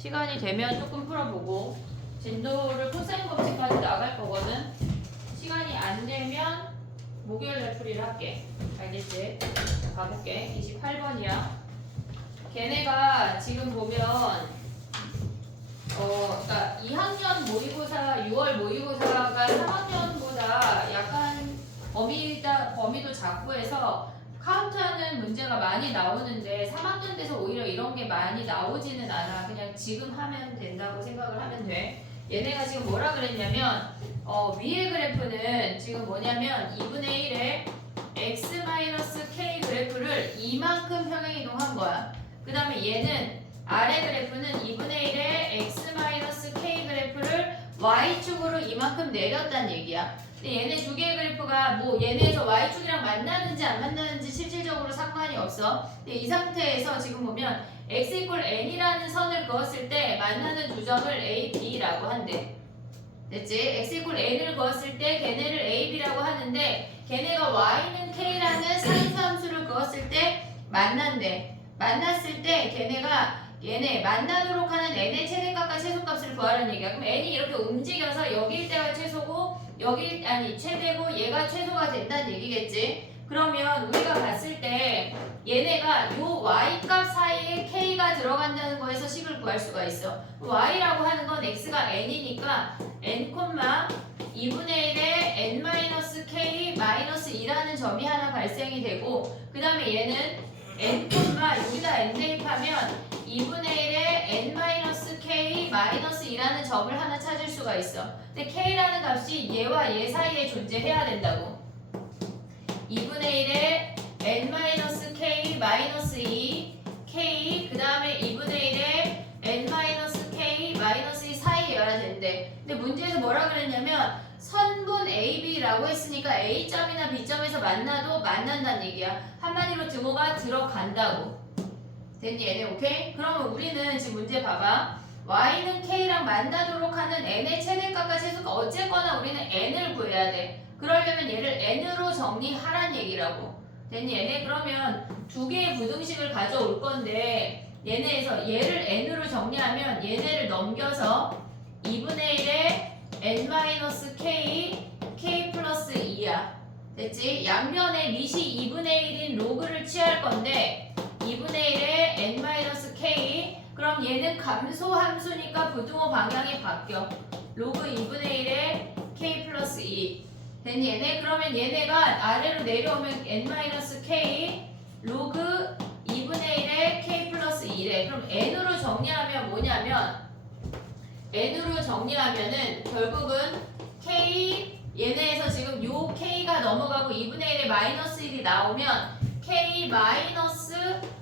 시간이 되면 조금 풀어보고 진도를 코사인 법칙까지 나갈 거거든. 시간이 안 되면 목요일날 풀이를 할게. 알겠지? 자, 가볼게. 28번이야. 걔네가 지금 보면 그러니까 2학년 모의고사 6월 모의고사가 3학년보다 약간 범위도 작고 해서 카운트하는 문제가 많이 나오는데 3학년 돼서 오히려 이런 게 많이 나오지는 않아. 그냥 지금 하면 된다고 생각을 하면 돼. 얘네가 지금 뭐라 그랬냐면 위의 그래프는 지금 뭐냐면 2분의 1에 x-k 그래프를 이만큼 평행이동한 거야. 그 다음에 얘는 아래 그래프는 2분의 1에 x-k 그래프를 y축으로 이만큼 내렸단 얘기야. 근데 얘네 두 개의 그래프가 뭐 얘네에서 y축이랑 만나는지 안 만나는지 실질적으로 상관이 없어. 근데 이 상태에서 지금 보면 x 이퀄 n이라는 선을 그었을 때 만나는 두 점을 a, b라고 한대. 됐지? x 이퀄 n을 그었을 때 걔네를 a, b라고 하는데 걔네가 y는 k라는 상수 함수를 그었을 때 만난대. 만났을 때 얘네 만나도록 하는 n의 최대값과 최소값을 구하라는 얘기야. 그럼 n이 이렇게 움직여서 여기일 때가 최소고 최대고 얘가 최소가 된다는 얘기겠지. 그러면 우리가 봤을 때 얘네가 요 y값 사이에 k가 들어간다는 거에서 식을 구할 수가 있어. y라고 하는 건 x가 n이니까 n, 2분의 1에 n-k-2라는 점이 하나 발생이 되고 그 다음에 얘는 n, 여기다 n 대입하면 2분의 1에 n-k-2라는 점을 하나 찾을 수가 있어. 근데 k라는 값이 얘와 얘 사이에 존재해야 된다고. 2분의 1에 n-k-2 k 그 다음에 2분의 1에 n-k-2 사이여야 된대. 근데 문제에서 뭐라 그랬냐면 선분 AB라고 했으니까 A점이나 B점에서 만나도 만난다는 얘기야. 한마디로 등호가 들어간다고. 됐니 얘네? 오케이? 그러면 우리는 지금 문제 봐봐. y는 k랑 만나도록 하는 n의 최대값과 최소가 어쨌거나 우리는 n을 구해야 돼. 그러려면 얘를 n으로 정리하란 얘기라고. 됐니 얘네? 그러면 두 개의 부등식을 가져올 건데 얘네에서 얘를 n으로 정리하면 얘네를 넘겨서 2분의 1에 n-k 플러스 2야. 됐지? 양면에 밑이 2분의 1인 로그를 취할 건데 2분의 1에 n-k 그럼 얘는 감소 함수니까 부등호 방향이 바뀌어. 로그 2분의 1에 k 플러스 2 됐니 얘네? 그러면 얘네가 아래로 내려오면 n-k 로그 2분의 1에 k 플러스 2래. 그럼 n으로 정리하면 뭐냐면 n으로 정리하면은 결국은 k 얘네에서 지금 요 k가 넘어가고 2분의 1에 마이너스 1이 나오면 k 마이너스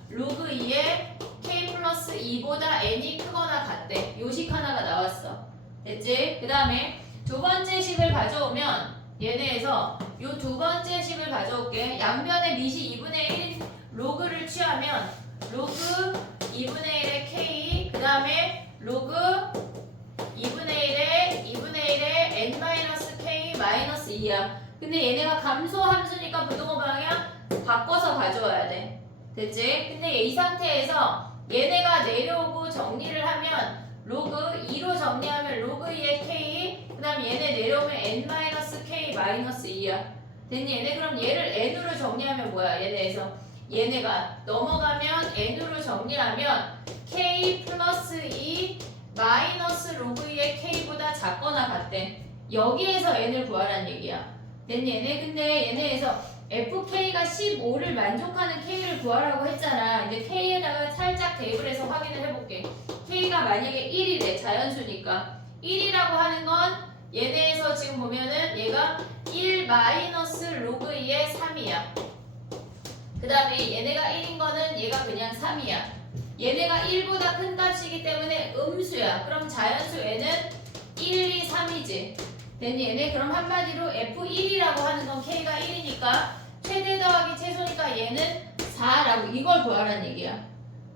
로그 2에 k 플러스 2보다 n이 크거나 같대. 요식 하나가 나왔어. 됐지? 그 다음에 두 번째 식을 가져오면 얘네에서 요 두 번째 식을 가져올게. 양변의 밑이 2분의 1 로그를 취하면 로그 2분의 1의 k 그 다음에 로그 2분의 1에 n-k 마이너스 2야. 근데 얘네가 감소 함수니까 부등호 방향 바꿔서 가져와야 돼. 됐지? 근데 이 상태에서 얘네가 내려오고 정리를 하면 로그 2로 정리하면 로그 2의 k 그 다음 얘네 내려오면 n-k 마이너스 2야. 됐니 얘네? 그럼 얘를 n으로 정리하면 뭐야? 얘네가 넘어가면 n으로 정리하면 k 플러스 2 마이너스 로그 2의 k보다 작거나 같대. 여기에서 n을 구하라는 얘기야. 됐니 얘네? 근데 얘네에서 fk가 15를 만족하는 k를 구하라고 했잖아. 이제 k에다가 살짝 대입을 해서 확인을 해볼게. k가 만약에 1이래. 자연수니까 1이라고 하는 건 얘네에서 지금 보면은 얘가 1 마이너스 로그 2의 3이야. 그 다음에 얘네가 1인 거는 얘가 그냥 3이야. 얘네가 1보다 큰 값이기 때문에 음수야. 그럼 자연수 n은 1, 2, 3이지. 됐니 얘네? 그럼 한마디로 f1이라고 하는 건 k가 1이니까 최대 더하기 최소니까 얘는 4라고 이걸 구하라는 얘기야.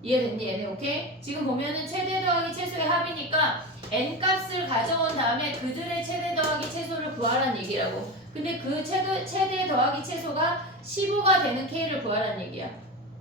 이해됐니 얘네? 오케이? 지금 보면은 최대 더하기 최소의 합이니까 n 값을 가져온 다음에 그들의 최대 더하기 최소를 구하라는 얘기라고. 근데 그 최대 더하기 최소가 15가 되는 k를 구하라는 얘기야.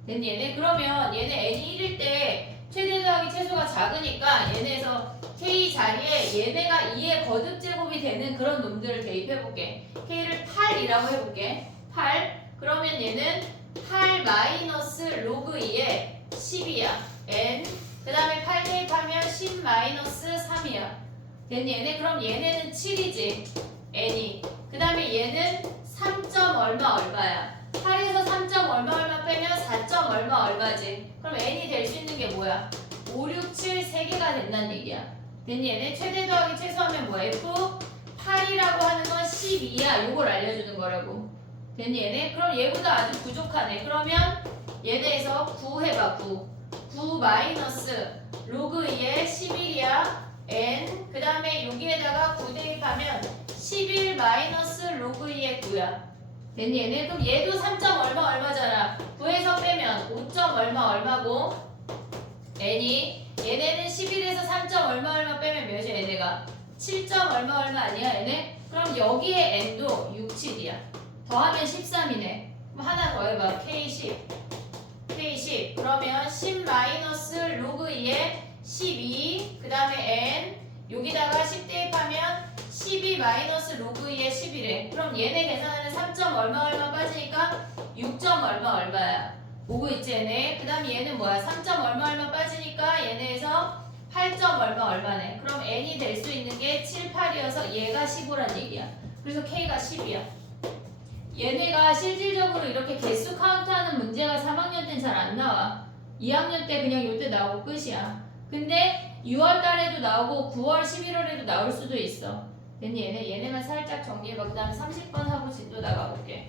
됐니 얘네? 그러면 얘네 n이 1일 때 최대 더하기 최소가 작으니까 얘네에서 K 자리에 얘네가 2의 거듭 제곱이 되는 그런 놈들을 대입해볼게. K를 8이라고 해볼게. 8. 그러면 얘는 8 마이너스 로그 2에 10이야. N. 그 다음에 8 대입하면 10 마이너스 3이야. 됐니 얘네? 그럼 얘네는 7이지. N이. 그 다음에 얘는 3점 얼마 얼마야. 8에서 3점 얼마 얼마 빼면 4점 얼마 얼마지. 그럼 N이 될 수 있는 게 뭐야? 5, 6, 7 3개가 된다는 얘기야. 됐니 얘네? 최대 더하기 최소하면 뭐야? F 8이라고 하는 건 12야. 요걸 알려주는 거라고. 됐니 얘네? 그럼 얘보다 아주 부족하네. 그러면 얘네에서 9 해봐. 9 마이너스 로그 2에 11이야. N. 그 다음에 여기에다가 9 대입하면 11 마이너스 로그 2의 9야. 됐니 얘네? 그럼 얘도 3점 얼마 얼마잖아. 9에서 빼면 5점 얼마 얼마고 N이 얘네는 11에서 3점 얼마 얼마 빼면 몇이야 얘네가? 7점 얼마 얼마 아니야 얘네? 그럼 여기에 N도 6, 7이야. 더하면 13이네. 그럼 하나 더 해봐. K10 K10 그러면 10 마이너스 로그 2에 12 그 다음에 N 여기다가 10 대입하면 12 마이너스 로그 2에 11이래. 그럼 얘네 계산하는 3점 얼마 얼마 빠지니까 6점 얼마 얼마야. 보고 있지 얘네. 그 다음에 얘는 뭐야? 3점 얼마 얼마 빠지니까 얘네에서 8점 얼마 얼마네. 그럼 N이 될 수 있는 게 7, 8이어서 얘가 15란 얘기야. 그래서 K가 10이야. 얘네가 실질적으로 이렇게 개수 카운트하는 문제가 3학년 때는 잘 안 나와. 2학년 때 그냥 요때 나오고 끝이야. 근데 6월 달에도 나오고 9월, 11월에도 나올 수도 있어. 됐니 얘네만 살짝 정리해봐. 그 다음에 30번 하고 진도 나가볼게.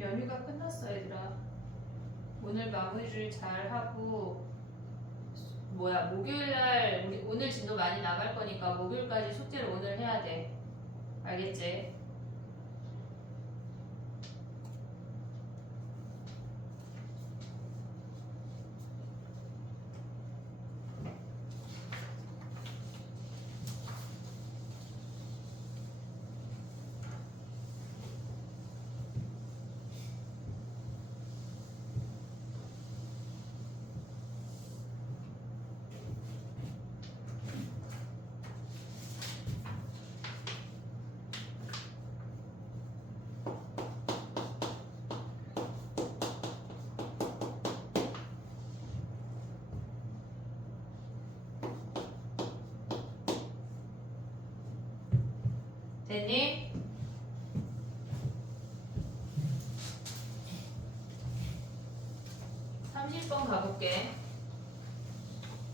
연휴가 끝났어 얘들아. 오늘 마무리를 잘 하고 목요일날 우리 오늘 진도 많이 나갈 거니까 목요일까지 숙제를 오늘 해야 돼. 알겠지? 됐니? (30번) 가볼게.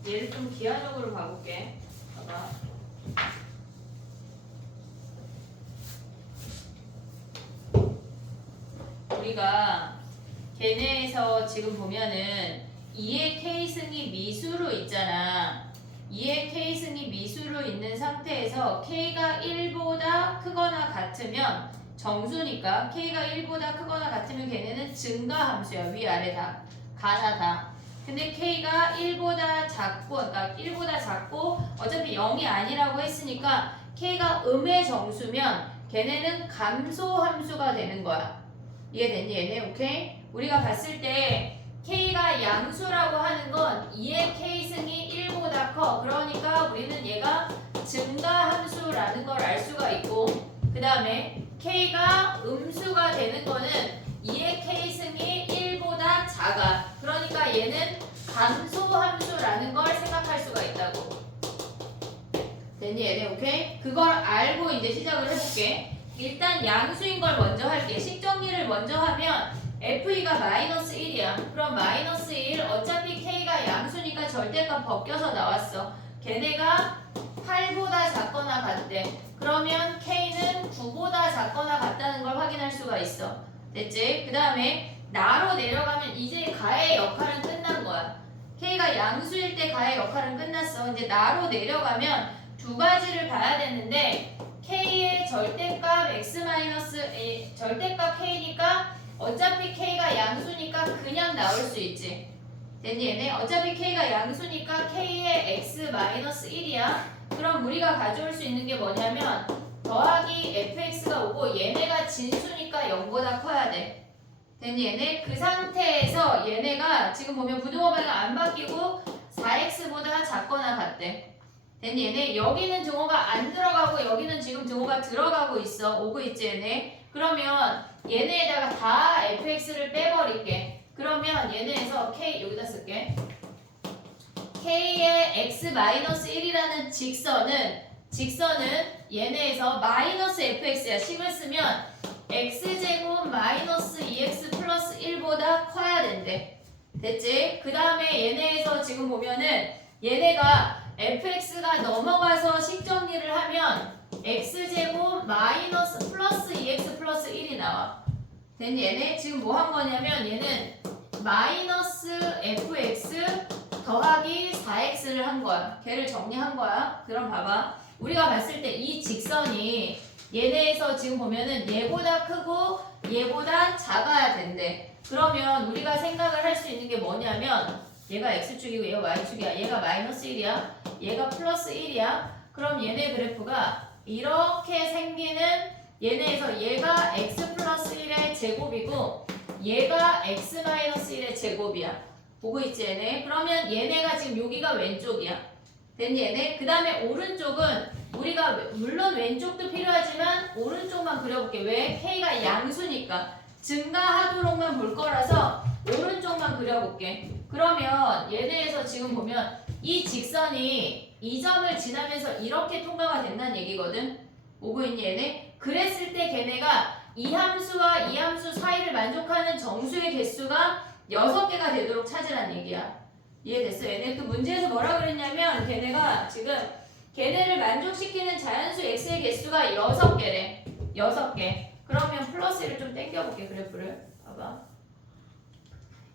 얘를 좀 기하적으로 가볼게. 봐봐. 우리가 걔네에서 지금 보면은 2의 k승이 미수로 있잖아. 2의 k승이 미수로 있는 상태에서 k가 1보다 크거나 같으면 정수니까 k가 1보다 크거나 같으면 걔네는 증가함수야. 위아래 다. 가나 다. 근데 k가 1보다 작고 그러니까 1보다 작고 어차피 0이 아니라고 했으니까 k가 음의 정수면 걔네는 감소함수가 되는 거야. 이해됐니 얘네? 오케이? 우리가 봤을 때 k가 양수라고 하는 건 2의 k승이 1보다 커. 그러니까 우리는 얘가 증가함수라는 걸 알 수가 있고 그 다음에 k가 음수가 되는 거는 2의 k승이 1보다 작아. 그러니까 얘는 감소함수라는 걸 생각할 수가 있다고. 됐니 얘네? 오케이? 그걸 알고 이제 시작을 해볼게. 일단 양수인 걸 먼저 할게. 식정리를 먼저 하면 FE가 마이너스 1이야. 그럼 마이너스 1 어차피 K가 양수니까 절대값 벗겨서 나왔어. 걔네가 8보다 작거나 같대. 그러면 K는 9보다 작거나 같다는 걸 확인할 수가 있어. 됐지? 그 다음에 나로 내려가면 이제 가의 역할은 끝난 거야. K가 양수일 때 가의 역할은 끝났어. 이제 나로 내려가면 두 가지를 봐야 되는데 K의 절대값 절대값 K니까 어차피 K가 양수니까 그냥 나올 수 있지. 됐니 얘네? 어차피 K가 양수니까 K의 x-1이야. 그럼 우리가 가져올 수 있는 게 뭐냐면 더하기 fx가 오고 얘네가 진수니까 0보다 커야 돼. 됐니 얘네? 그 상태에서 얘네가 지금 보면 부등호방이 안 바뀌고 4x보다 작거나 같대. 됐니 얘네? 여기는 등호가 안 들어가고 여기는 지금 등호가 들어가고 있어. 오고 있지 얘네? 그러면 얘네에다가 다 fx를 빼버릴게. 그러면 얘네에서 k 여기다 쓸게. k의 x-1이라는 직선은 얘네에서 마이너스 fx야. 식을 쓰면 x제곱 마이너스 2x 플러스 1보다 커야 된대. 됐지? 그 다음에 얘네에서 지금 보면은 얘네가 fx가 넘어가서 식정리를 하면 x제곱 마이너스 플러스 2x 플러스 1이 나와. 됐니 얘네? 지금 뭐 한 거냐면 얘는 마이너스 fx 더하기 4x를 한 거야. 걔를 정리한 거야. 그럼 봐봐. 우리가 봤을 때 이 직선이 얘네에서 지금 보면은 얘보다 크고 얘보다 작아야 된대. 그러면 우리가 생각을 할 수 있는 게 뭐냐면 얘가 x축이고 얘가 y축이야. 얘가 마이너스 1이야. 얘가 플러스 1이야. 그럼 얘네 그래프가 이렇게 생기는 얘네에서 얘가 x 플러스 1의 제곱이고 얘가 x 마이너스 1의 제곱이야. 보고 있지 얘네? 그러면 얘네가 지금 여기가 왼쪽이야. 됐니 얘네? 그 다음에 오른쪽은 우리가 물론 왼쪽도 필요하지만 오른쪽만 그려볼게. 왜? K가 양수니까 증가하도록만 볼 거라서 오른쪽만 그려볼게. 그러면 얘네에서 지금 보면 이 직선이 이 점을 지나면서 이렇게 통과가 된다는 얘기거든. 오고 있니 얘네? 그랬을 때 걔네가 이 함수와 이 함수 사이를 만족하는 정수의 개수가 6개가 되도록 찾으란 얘기야. 이해됐어? 얘네 또 문제에서 뭐라 그랬냐면 걔네가 지금 걔네를 만족시키는 자연수 x의 개수가 6개래. 6개. 그러면 플러스 1을 좀 땡겨볼게 그래프를. 봐봐.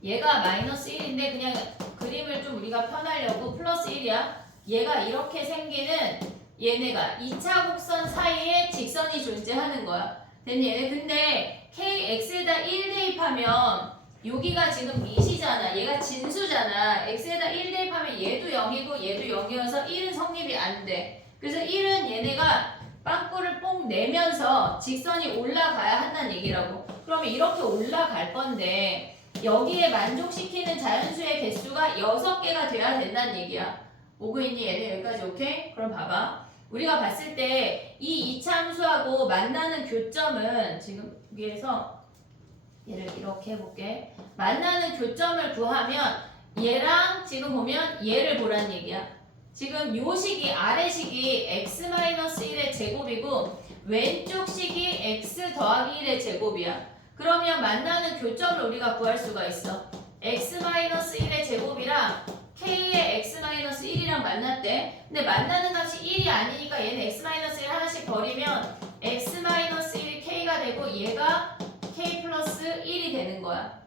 얘가 마이너스 1인데 그냥 그림을 좀 우리가 편하려고 플러스 1이야. 얘가 이렇게 생기는 얘네가 2차 곡선 사이에 직선이 존재하는 거야. 됐니? 얘네 근데 kx에다 1 대입하면 여기가 지금 미시잖아. 얘가 진수잖아. x에다 1 대입하면 얘도 0이고 얘도 0이어서 1은 성립이 안 돼. 그래서 1은 얘네가 빵꾸를 뽕 내면서 직선이 올라가야 한다는 얘기라고. 그러면 이렇게 올라갈 건데 여기에 만족시키는 자연수의 개수가 6개가 돼야 된다는 얘기야. 오고 있니 얘네 여기까지 오케이? 그럼 봐봐. 우리가 봤을 때 이 2차 함수하고 만나는 교점은 지금 위에서 얘를 이렇게 해볼게. 만나는 교점을 구하면 얘랑 지금 보면 얘를 보란 얘기야. 지금 요 식이 아래 식이 x-1의 제곱이고 왼쪽 식이 x 더하기 1의 제곱이야. 그러면 만나는 교점을 우리가 구할 수가 있어. x-1의 제곱이랑 k의 x-1이랑 만났대. 근데 만나는 값이 1이 아니니까 얘는 x-1 하나씩 버리면 x-1 k가 되고 얘가 k 플러스 1이 되는 거야.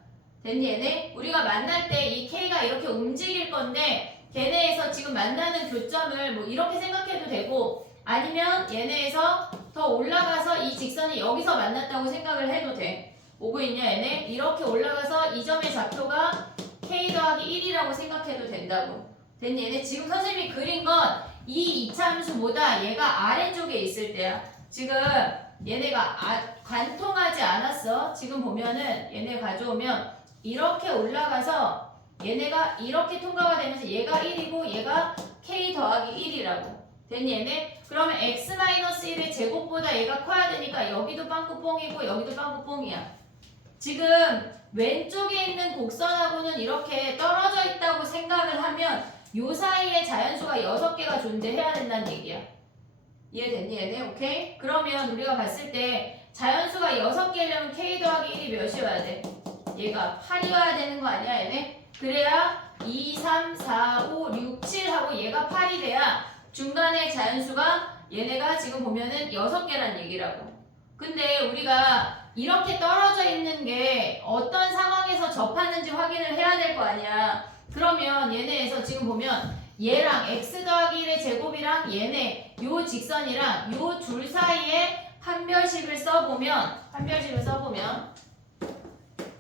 됐니 얘네? 우리가 만날 때 이 K가 이렇게 움직일 건데 걔네에서 지금 만나는 교점을 뭐 이렇게 생각해도 되고 아니면 얘네에서 더 올라가서 이 직선이 여기서 만났다고 생각을 해도 돼. 오고 있냐 얘네? 이렇게 올라가서 이 점의 좌표가 K 더하기 1이라고 생각해도 된다고. 됐니 얘네? 지금 선생님이 그린 건 이 이차함수보다 얘가 아래쪽에 있을 때야. 지금 얘네가 관통하지 않았어. 지금 보면은 얘네 가져오면 이렇게 올라가서 얘네가 이렇게 통과가 되면서 얘가 1이고 얘가 K 더하기 1이라고. 됐니 얘네? 그러면 x-1의 제곱보다 얘가 커야 되니까 여기도 빵꾸뽕이고 여기도 빵꾸뽕이야. 지금 왼쪽에 있는 곡선하고는 이렇게 떨어져 있다고 생각을 하면 요 사이에 자연수가 6개가 존재해야 된다는 얘기야. 이해됐니 얘네? 오케이? 그러면 우리가 봤을 때 자연수가 6개려면 K 더하기 1이 몇이어야 돼? 얘가 8이어야 되는 거 아니야 얘네? 그래야 2, 3, 4, 5, 6, 7 하고 얘가 8이 돼야 중간에 자연수가 얘네가 지금 보면은 6개란 얘기라고. 근데 우리가 이렇게 떨어져 있는 게 어떤 상황에서 접하는지 확인을 해야 될 거 아니야. 그러면 얘네에서 지금 보면 얘랑 x 더하기 1의 제곱이랑 얘네 요 직선이랑 요 둘 사이에 판별식을 써보면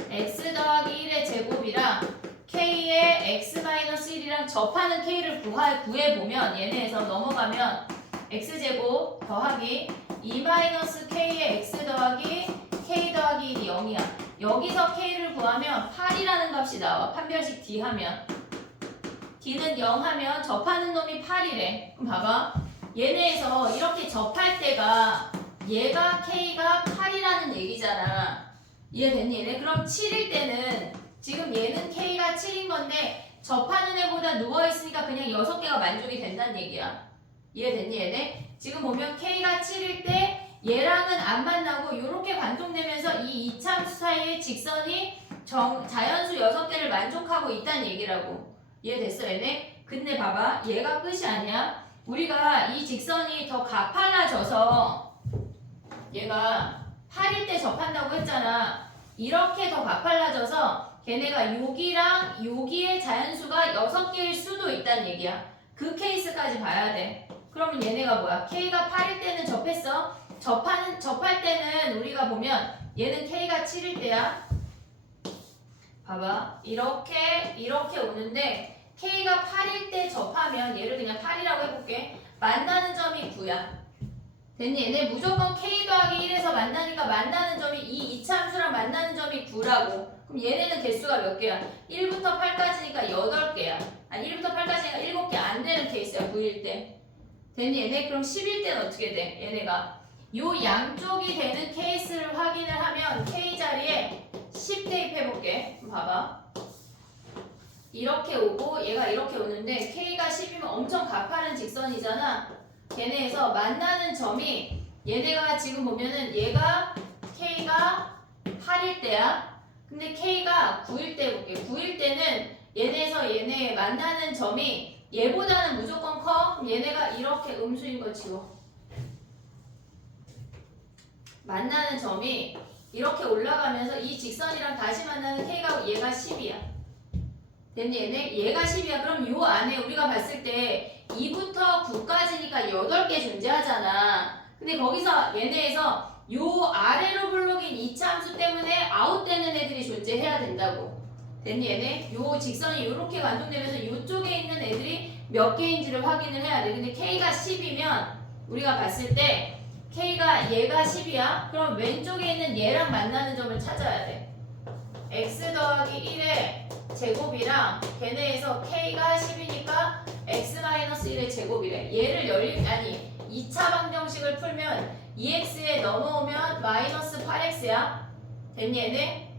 x 더하기 1의 제곱이랑 k의 x-1이랑 접하는 k를 구해보면 얘네에서 넘어가면 x제곱 더하기 2-k의 x 더하기 k 더하기 1이 0이야. 여기서 k를 구하면 8이라는 값이 나와. 판별식 d 하면 d는 0 하면 접하는 놈이 8이래. 그럼 봐봐. 얘네에서 이렇게 접할 때가 얘가 k가 8이라는 얘기잖아. 이해됐니 얘네? 그럼 7일 때는 지금 얘는 k가 7인 건데 접하는 애보다 누워있으니까 그냥 6개가 만족이 된다는 얘기야. 이해됐니 얘네? 지금 보면 k가 7일 때 얘랑은 안 만나고 이렇게 관통되면서 이 이차함수 사이의 직선이 자연수 6개를 만족하고 있다는 얘기라고. 이해됐어 얘네? 근데 봐봐 얘가 끝이 아니야. 우리가 이 직선이 더 가팔라져서 얘가 8일 때 접한다고 했잖아. 이렇게 더 가팔라져서 걔네가 여기랑 여기의 자연수가 6개일 수도 있다는 얘기야. 그 케이스까지 봐야 돼. 그러면 얘네가 뭐야? K가 8일 때는 접했어. 접할 때는 우리가 보면 얘는 K가 7일 때야. 봐봐. 이렇게 오는데 K가 8일 때 접하면 얘를 그냥 8이라고 해볼게. 만나는 점이 9야. 됐니? 얘네 무조건 K 더하기 1에서 만나니까 만나는 점이 이 이차함수랑 만나는 점이 9라고. 그럼 얘네는 개수가 몇 개야? 1부터 8까지니까 8개야. 아니 1부터 8까지니까 7개 안 되는 케이스야. 9일 때. 됐니? 얘네 그럼 10일 때는 어떻게 돼? 얘네가 요 양쪽이 되는 케이스를 확인을 하면 K 자리에 10 대입해볼게. 봐봐. 이렇게 오고 얘가 이렇게 오는데 K가 10이면 엄청 가파른 직선이잖아. 걔네에서 만나는 점이 얘네가 지금 보면은 얘가 K가 8일 때야. 근데 K가 9일 때 볼게. 9일 때는 얘네에서 얘네 만나는 점이 얘보다는 무조건 커. 그럼 얘네가 이렇게 음수인 거 지워. 만나는 점이 이렇게 올라가면서 이 직선이랑 다시 만나는 K가 얘가 10이야. 됐니 얘네? 얘가 10이야. 그럼 요 안에 우리가 봤을 때 2부터 9까지니까 8개 존재하잖아. 근데 거기서 얘네에서 요 아래로 블록인 이차함수 때문에 아웃되는 애들이 존재해야 된다고. 됐니 얘네? 요 직선이 요렇게 관통되면서 요쪽에 있는 애들이 몇 개인지를 확인을 해야 돼. 근데 K가 10이면 우리가 봤을 때 K가 얘가 10이야? 그럼 왼쪽에 있는 얘랑 만나는 점을 찾아야 돼. x 더하기 1의 제곱이랑 걔네에서 K가 10이니까 x-1의 제곱이래. 얘를 2차 방정식을 풀면 2x에 넘어오면 마이너스 8x야. 됐니 얘네?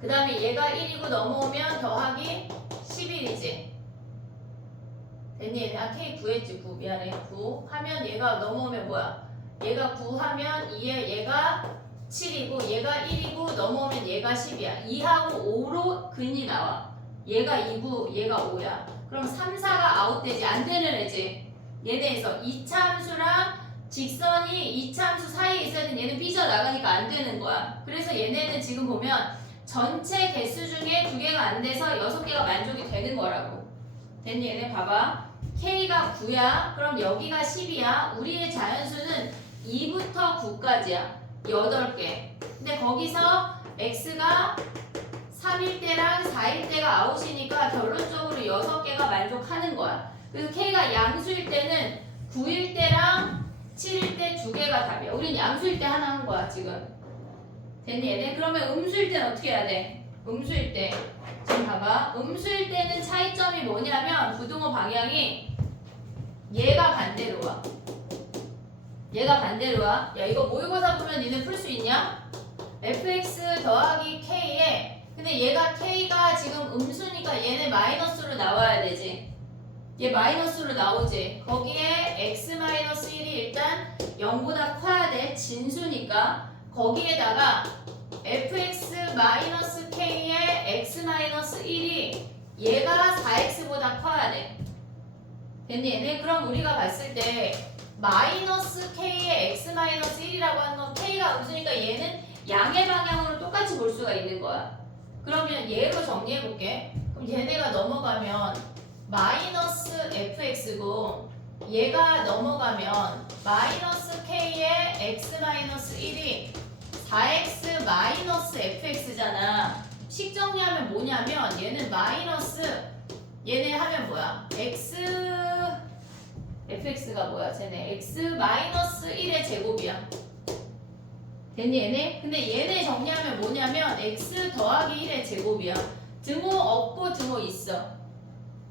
그 다음에 얘가 1이고 넘어오면 더하기 11이지. 됐니 얘네? 아 K 9했지 9. 미안해. 9 하면 얘가 넘어오면 뭐야? 얘가 9 하면 2에 얘가 7이고 얘가 1이고 넘어오면 얘가 10이야. 2하고 5로 근이 나와. 얘가 2고 얘가 5야. 그럼 3, 4가 아웃되지. 안 되는 애지. 얘네에서 2차 함수랑 직선이 2차 함수 사이에 있어야 되는 얘는 삐져나가니까 안 되는 거야. 그래서 얘네는 지금 보면 전체 개수 중에 2개가 안 돼서 6개가 만족이 되는 거라고. 됐니? 얘네 봐봐. K가 9야. 그럼 여기가 10이야. 우리의 자연수는 2부터 9까지야. 8개. 근데 거기서 X가 3일 때랑 4일 때가 아웃이니까 결론적으로 6개가 만족하는 거야. 그래서 K가 양수일 때는 9일 때랑 7일 때 2개가 답이야. 우린 양수일 때 하나 한 거야, 지금. 됐니, 얘네? 그러면 음수일 때는 어떻게 해야 돼? 음수일 때. 지금 봐봐. 음수일 때는 차이점이 뭐냐면 부등호 방향이 얘가 반대로 와. 얘가 반대로 와. 야, 이거 모의고사 보면 니네 풀 수 있냐? fx 더하기 k에 근데 얘가 k가 지금 음수니까 얘네 마이너스로 나와야 되지. 얘 마이너스로 나오지. 거기에 x-1이 일단 0보다 커야 돼. 진수니까. 거기에다가 fx-k의 x-1이 얘가 4x보다 커야 돼. 됐니 얘네? 그럼 우리가 봤을 때 마이너스 k의 x-1이라고 하는 건 k가 음수니까 얘는 양의 방향으로 똑같이 볼 수가 있는 거야. 그러면 얘로 정리해 볼게. 그럼 얘네가 넘어가면 마이너스 fx고 얘가 넘어가면 마이너스 k의 x-1이 4x 마이너스 fx잖아. 식 정리하면 뭐냐면 얘는 마이너스 얘네 하면 뭐야? fx가 뭐야? 쟤네 x 마이너스 1의 제곱이야. 됐니 얘네? 근데 얘네 정리하면 뭐냐면 x 더하기 1의 제곱이야. 등호 없고 등호 있어.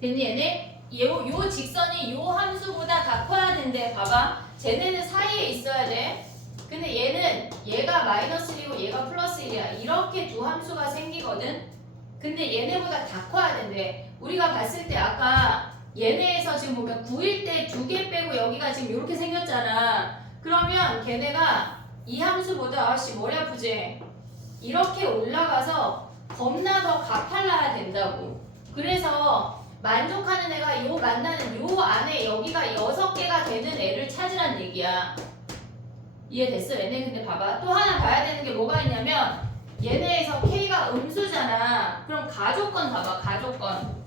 됐니 얘네? 요 직선이 요 함수보다 다 커야 된대. 봐봐. 쟤네는 사이에 있어야 돼. 근데 얘는 얘가 마이너스 1이고 얘가 플러스 1이야. 이렇게 두 함수가 생기거든. 근데 얘네보다 다 커야 된대. 우리가 봤을 때 아까 얘네에서 지금 보면 9일 때 2개 빼고 여기가 지금 이렇게 생겼잖아. 그러면 걔네가 이 함수보다 아씨 머리 아프지? 이렇게 올라가서 겁나 더 가팔라야 된다고. 그래서 만족하는 애가 요 만나는 요 안에 여기가 6개가 되는 애를 찾으란 얘기야. 이해됐어? 얘네 근데 봐봐. 또 하나 봐야 되는 게 뭐가 있냐면 얘네에서 K가 음수잖아. 그럼 가조건 봐봐. 가조건.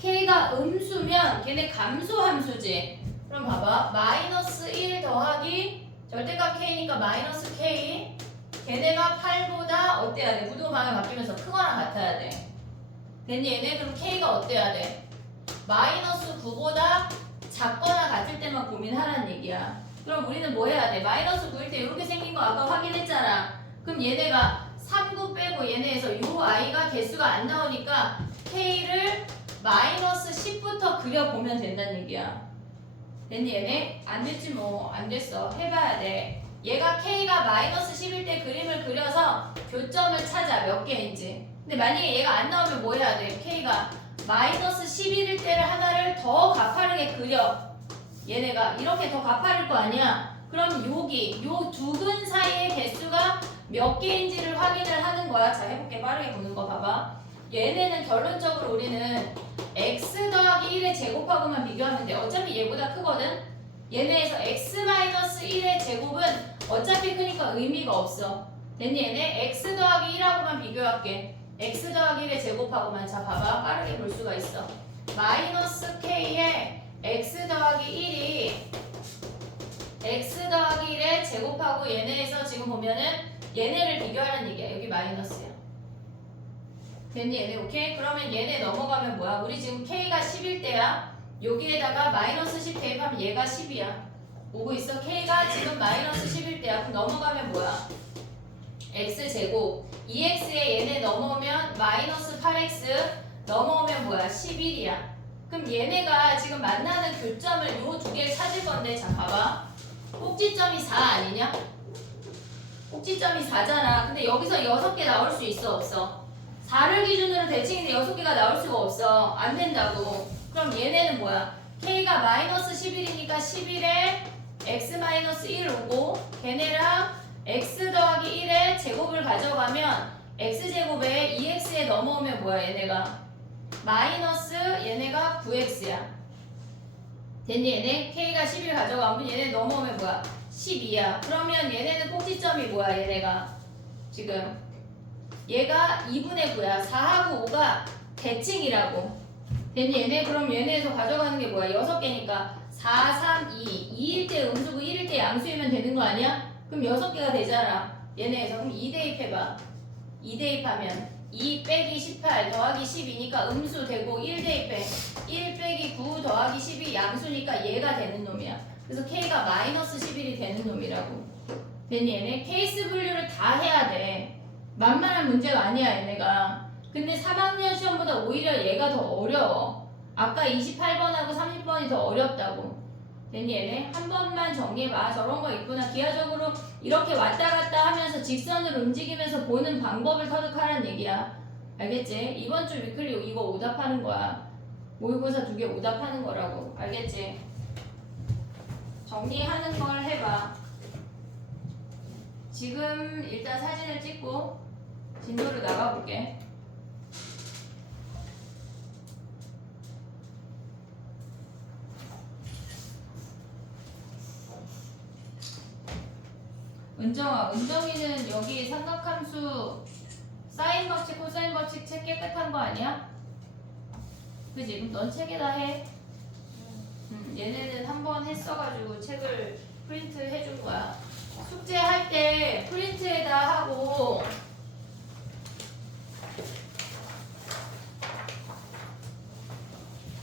K가 음수면 걔네 감소함수지. 그럼 봐봐. 마이너스 1 더하기 절대값 K니까 마이너스 K. 걔네가 8보다 어때야 돼? 부등호 방향 바뀌면서 크거나 같아야 돼. 됐니 얘네? 그럼 K가 어때야 돼? 마이너스 9보다 작거나 같을 때만 고민하라는 얘기야. 그럼 우리는 뭐 해야 돼? 마이너스 9일 때 이렇게 생긴 거 아까 확인했잖아. 그럼 얘네가 3, 9 빼고 얘네에서 요 i가 개수가 안 나오니까 K를 마이너스 10부터 그려보면 된다는 얘기야. 됐니 얘네? 안 됐지 뭐. 안 됐어. 해봐야 돼. 얘가 K가 마이너스 10일 때 그림을 그려서 교점을 찾아. 몇 개인지. 근데 만약에 얘가 안 나오면 뭐 해야 돼? K가 마이너스 11일 때를 하나를 더 가파르게 그려. 얘네가 이렇게 더 가파를 거 아니야? 그럼 여기 요 두 근 사이의 개수가 몇 개인지를 확인을 하는 거야. 자 해볼게. 빠르게 보는 거 봐봐. 얘네는 결론적으로 우리는 x 더하기 1의 제곱하고만 비교하면 돼. 어차피 얘보다 크거든? 얘네에서 x-1의 제곱은 어차피 크니까 의미가 없어. 됐니 얘네? x 더하기 1하고만 비교할게. x 더하기 1의 제곱하고만. 자 봐봐. 빠르게 볼 수가 있어. 마이너스 k에 x 더하기 1이 x 더하기 1의 제곱하고 얘네에서 지금 보면은 얘네를 비교하는 얘기야. 여기 마이너스야. 됐니 얘네? 오케이? 그러면 얘네 넘어가면 뭐야? 우리 지금 k가 10일 때야. 여기에다가 마이너스 10 대입하면 얘가 10이야. 오고 있어? k가 지금 마이너스 10일 때야. 그럼 넘어가면 뭐야? x제곱 2x에 얘네 넘어오면 마이너스 8x 넘어오면 뭐야? 11이야. 그럼 얘네가 지금 만나는 교점을 요 두 개를 찾을 건데, 자 봐봐. 꼭지점이 4 아니냐? 꼭지점이 4잖아. 근데 여기서 6개 나올 수 있어 없어? 4를 기준으로 대칭인데 6개가 나올 수가 없어. 안 된다고. 그럼 얘네는 뭐야? K가 마이너스 11이니까 11에 x-1 오고 걔네랑 x 더하기 1의 제곱을 가져가면 x제곱에 2x에 넘어오면 뭐야 얘네가? 마이너스 얘네가 9x야. 됐니 얘네? K가 11 가져가면 얘네 넘어오면 뭐야? 12야. 그러면 얘네는 꼭지점이 뭐야 얘네가? 지금 얘가 2분의 9야. 4하고 5가 대칭이라고. 됐니 얘네? 그럼 얘네에서 가져가는 게 뭐야? 6개니까 4, 3, 2. 2일 때 음수고 1일 때 양수이면 되는 거 아니야? 그럼 6개가 되잖아. 얘네에서. 그럼 2 대입해봐. 2 대입하면 2 빼기 18 더하기 12니까 음수 되고 1 대입해. 1 빼기 9 더하기 12 양수니까 얘가 되는 놈이야. 그래서 K가 마이너스 11이 되는 놈이라고. 됐니 얘네? 케이스 분류를 다 해야 돼. 만만한 문제가 아니야 얘네가. 근데 3학년 시험보다 오히려 얘가 더 어려워. 아까 28번하고 30번이 더 어렵다고. 됐니 얘네? 한 번만 정리해봐. 저런 거 있구나. 기하적으로 이렇게 왔다 갔다 하면서 직선을 움직이면서 보는 방법을 터득하라는 얘기야. 알겠지? 이번 주 위클리 이거 오답하는 거야. 모의고사 2개 오답하는 거라고. 알겠지? 정리하는 걸 해봐. 지금 일단 사진을 찍고 진도를 나가볼게. 은정이는 여기 삼각함수 사인 법칙, 코사인 법칙 책 깨끗한 거 아니야? 그지? 그럼 넌 책에다 해. 얘네는 한 번 했어가지고 책을 프린트 해준 거야. 숙제할 때 프린트에다 하고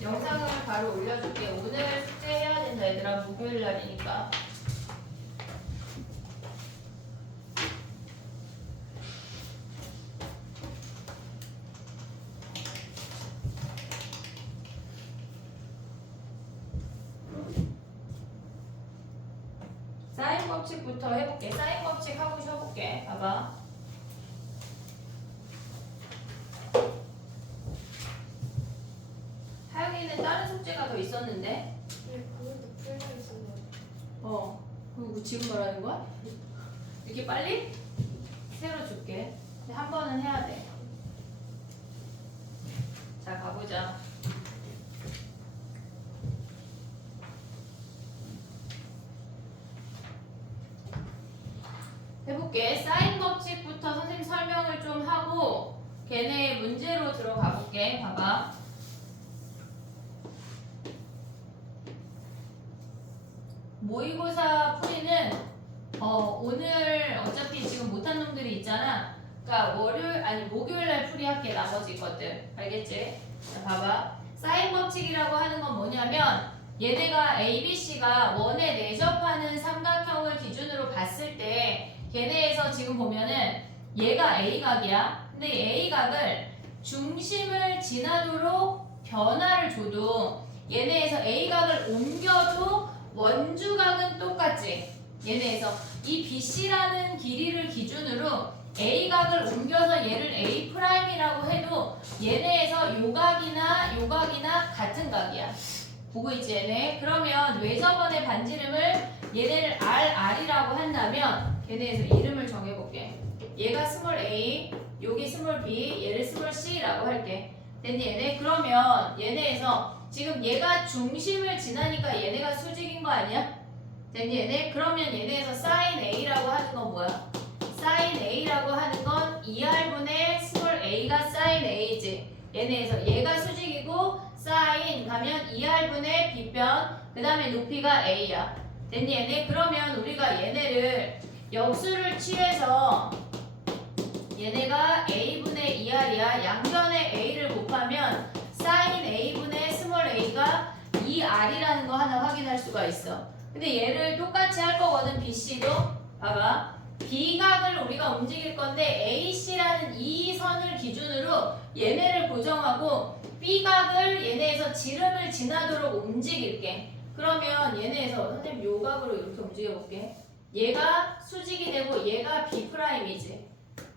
영상을 바로 올려줄게. 오늘 숙제해야 된다 얘들아. 목요일 날이니까. 사인 법칙부터 해볼게. 사인 법칙 하고 쉬어볼게. 봐봐. 하영이는 다른 숙제가 더 있었는데? 네, 그것도 풀려 있었는데. 그리고 지금 말하는 거야? 이렇게 빨리? 새로 줄게. 근데 한 번은 해야 돼. 자, 가보자. 해볼게. 사인 법칙부터 선생님 설명을 좀 하고 걔네 문제로 들어가 볼게. 봐봐. 모의고사 풀이는 오늘 어차피 지금 못한 놈들이 있잖아. 그러니까 목요일날 풀이할게. 나머지 것들. 알겠지? 자, 봐봐. 사인 법칙이라고 하는 건 뭐냐면 얘네가 ABC가 원에 내접하는 삼각형을 기준으로 봤을 때 걔네에서 지금 보면은 얘가 A각이야. 근데 A각을 중심을 지나도록 변화를 줘도 얘네에서 A각을 옮겨도 원주각은 똑같지. 얘네에서 이 BC라는 길이를 기준으로 A각을 옮겨서 얘를 A'이라고 해도 얘네에서 요각이나 같은 각이야. 보고 있지 얘네? 그러면 외접원의 반지름을 얘네를 RR이라고 한다면 걔네에서 이름을 정해볼게. 얘가 스몰 a, 여기 스몰 b, 얘를 스몰 c라고 할게. 됐니 얘네? 그러면 얘네에서 지금 얘가 중심을 지나니까 얘네가 수직인 거 아니야? 됐니 얘네? 그러면 얘네에서 sin a라고 하는 건 뭐야? sin a라고 하는 건 2r분의 스몰 a가 sin a지. 얘네에서 얘가 수직이고 sin 가면 2r분의 b변 그 다음에 높이가 a야. 됐니 얘네? 그러면 우리가 얘네를 역수를 취해서 얘네가 a분의 2r이야. 양변에 a를 곱하면 sin a분의 스몰 a가 2r이라는 거 하나 확인할 수가 있어. 근데 얘를 똑같이 할 거거든. BC도 봐봐. B각을 우리가 움직일 건데 AC라는 이 선을 기준으로 얘네를 고정하고 B각을 얘네에서 지름을 지나도록 움직일게. 그러면 얘네에서 선생님 요 각으로 이렇게 움직여 볼게. 얘가 수직이 되고 얘가 B'이지.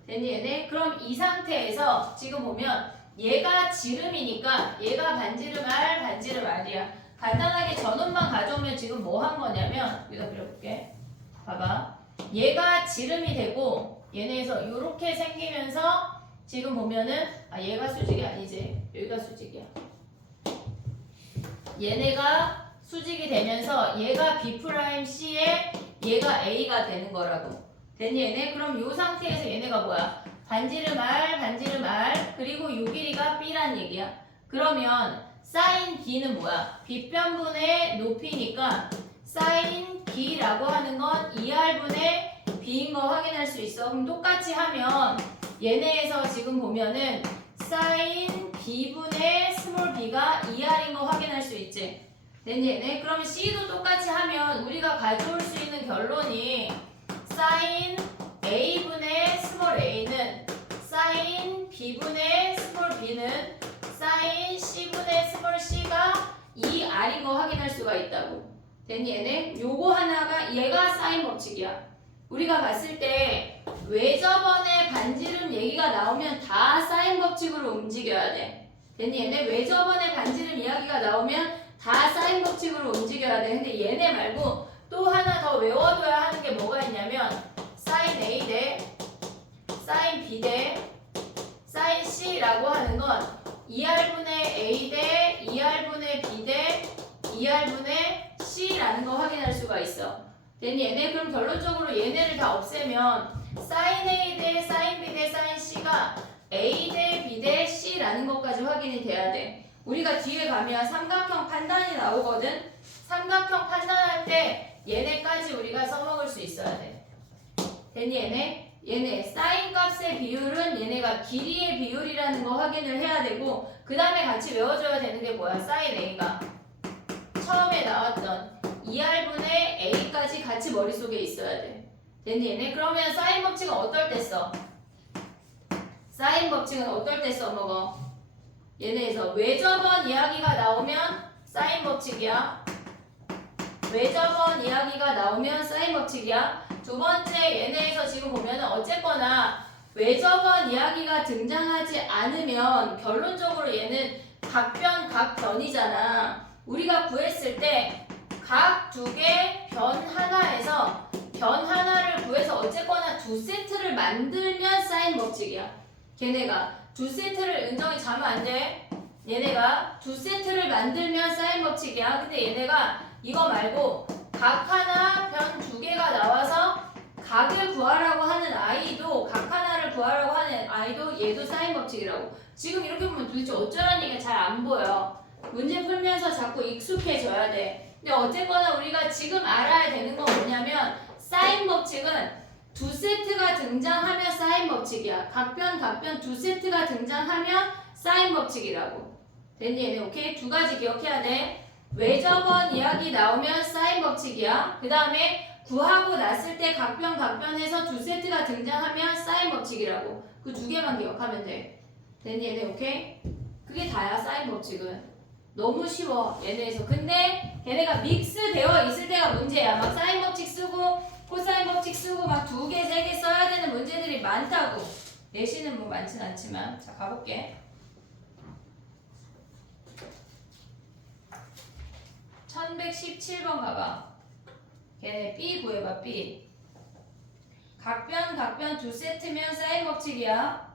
됐니 얘네? 그럼 이 상태에서 지금 보면 얘가 지름이니까 얘가 반지름 R, 반지름 R이야. 간단하게 전원만 가져오면 지금 뭐 한 거냐면 여기다 그려볼게. 봐봐. 얘가 지름이 되고 얘네에서 이렇게 생기면서 지금 보면은 얘가 수직이 아니지. 여기가 수직이야. 얘네가 수직이 되면서 얘가 B'C에 얘가 A가 되는 거라고. 됐니 얘네? 그럼 이 상태에서 얘네가 뭐야? 반지름 R, 그리고 요 길이가 B란 얘기야. 그러면 사인 B는 뭐야? 빗변분의 높이니까 사인 B라고 하는 건 2R분의 B인 거 확인할 수 있어. 그럼 똑같이 하면 얘네에서 지금 보면은 사인 B분의 스몰 b가 2R인 거 확인할 수 있지. 됐니 얘네? 그러면 C도 똑같이 하면 우리가 가져올 수 있는 결론이 사인 A분의 스몰 a는 사인 B분의 스몰 b는 사인 C분의 스몰 c가 2R인 거 확인할 수가 있다고. 됐니 얘네? 요거 하나가 얘가 사인 법칙이야. 우리가 봤을 때 왜 저번에 반지름 얘기가 나오면 다 사인 법칙으로 움직여야 돼. 됐니 얘네? 왜 저번에 반지름 이야기가 나오면 다 사인 법칙으로 움직여야 돼. 근데 얘네 말고 또 하나 더 외워둬야 하는 게 뭐가 있냐면 사인 A 대 사인 B 대 사인 C라고 하는 건 2R분의 A 대 2R분의 B 대 2R분의 C라는 거 확인할 수가 있어. 됐니 얘네? 그럼 결론적으로 얘네를 다 없애면 사인 A 대 사인 B 대 사인 C가 A 대 B 대 C라는 것까지 확인이 돼야 돼. 우리가 뒤에 가면 삼각형 판단이 나오거든. 삼각형 판단할 때 얘네까지 우리가 써먹을 수 있어야 돼. 됐니 얘네? 얘네 사인 값의 비율은 얘네가 길이의 비율이라는 거 확인을 해야 되고 그 다음에 같이 외워줘야 되는 게 뭐야? 사인 A가 처음에 나왔던 2R분의 A까지 같이 머릿속에 있어야 돼. 됐니 얘네? 그러면 사인 법칙은 어떨 때 써? 사인 법칙은 어떨 때 써먹어? 얘네에서 왜 저번 이야기가 나오면 사인 법칙이야. 왜 저번 이야기가 나오면 사인 법칙이야. 두 번째 얘네에서 지금 보면은 어쨌거나 왜 저번 이야기가 등장하지 않으면 결론적으로 얘는 각변이잖아. 우리가 구했을 때 각 두 개 변 하나에서 변 하나를 구해서 어쨌거나 두 세트를 만들면 사인 법칙이야. 걔네가 두 세트를 은정이 자면 안 돼. 얘네가 두 세트를 만들면 사인 법칙이야. 근데 얘네가 이거 말고 각 하나 변 두 개가 나와서 각을 구하라고 하는 아이도 각 하나를 구하라고 하는 아이도 얘도 사인 법칙이라고. 지금 이렇게 보면 도대체 어쩌라는 얘기가 잘 안 보여. 문제 풀면서 자꾸 익숙해져야 돼. 근데 어쨌거나 우리가 지금 알아야 되는 건 뭐냐면 사인 법칙은 두 세트가 등장하면 사인 법칙이야. 각변 두 세트가 등장하면 사인 법칙이라고. 됐니 얘네? 오케이? 두 가지 기억해야 돼. 왜 저번 이야기 나오면 사인 법칙이야. 그 다음에 구하고 났을 때 각변에서 두 세트가 등장하면 사인 법칙이라고. 그 두 개만 기억하면 돼. 됐니 얘네? 오케이? 그게 다야 사인 법칙은. 너무 쉬워 얘네에서. 근데 걔네가 믹스되어 있을 때가 문제야. 막 사인 법칙 쓰고 코사인 법칙 쓰고 막 두 개, 세 개 써야 되는 문제들이 많다고. 내신은 뭐 많진 않지만. 자, 가볼게. 1117번 가봐. 걔네 B 구해봐. B. 각변 두 세트면 사인 법칙이야.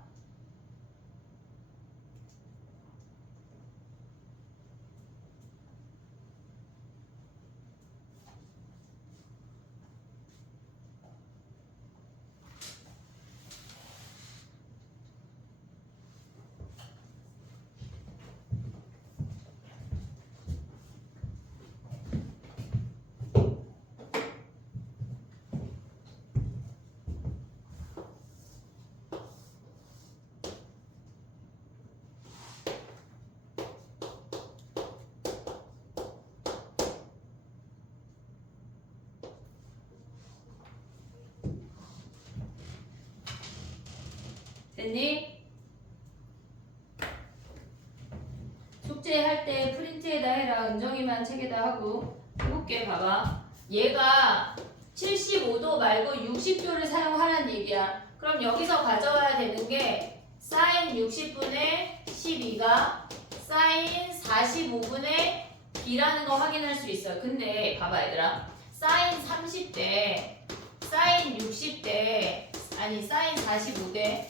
됐니? 숙제할 때 프린트에다 해라. 은정이만 책에다 하고. 해볼게. 봐봐. 얘가 75도 말고 60도를 사용하라는 얘기야. 그럼 여기서 가져와야 되는 게 사인 60분의 12가 사인 45분의 B라는 거 확인할 수 있어요. 근데 봐봐 얘들아. 사인 30대 사인 60대 아니 사인 45대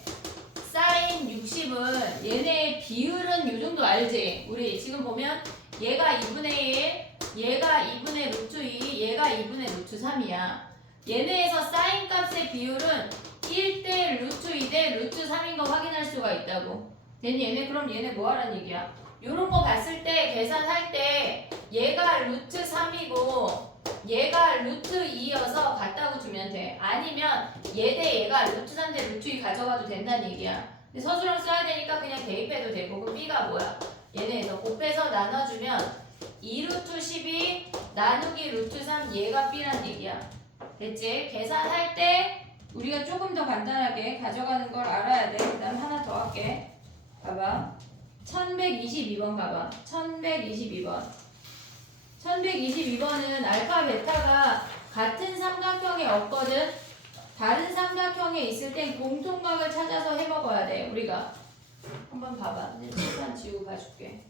사인 60은 얘네의 비율은 요 정도 알지? 우리 지금 보면 얘가 2분의 1, 얘가 2분의 루트 2, 얘가 2분의 루트 3이야. 얘네에서 사인 값의 비율은 1대 루트 2대 루트 3인 거 확인할 수가 있다고. 됐니? 얘네 그럼 얘네 뭐 하라는 얘기야? 요런 거 봤을 때 계산할 때 얘가 루트 3이고 얘가 루트 2여서 같다고 두면 돼. 아니면 얘 대 얘가 루트 3 대 루트 2 가져가도 된다는 얘기야. 근데 서술형 써야 되니까 그냥 대입해도 되고. 그럼 B가 뭐야? 얘네에서 곱해서 나눠주면 2루트 12 나누기 루트 3 얘가 B란 얘기야. 됐지? 계산할 때 우리가 조금 더 간단하게 가져가는 걸 알아야 돼. 그 다음 하나 더 할게. 봐봐. 1122번 봐봐. 1122번. 1122번은 알파, 베타가 같은 삼각형에 없거든. 다른 삼각형에 있을 땐 공통각을 찾아서 해먹어야 돼. 우리가. 한번 봐봐. 칠판 지우고 봐줄게.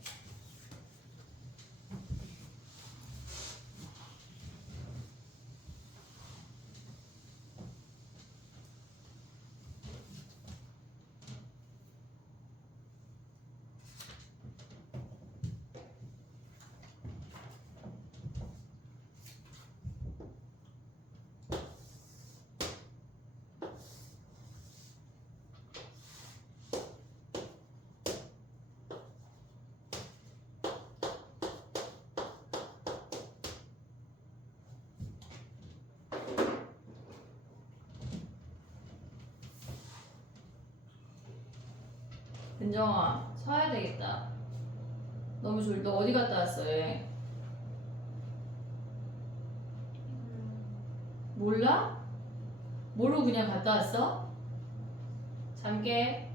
은정아, 서야 되겠다. 너무 졸. 너 어디 갔다 왔어, 얘? 몰라? 모르고 그냥 갔다 왔어? 잠게.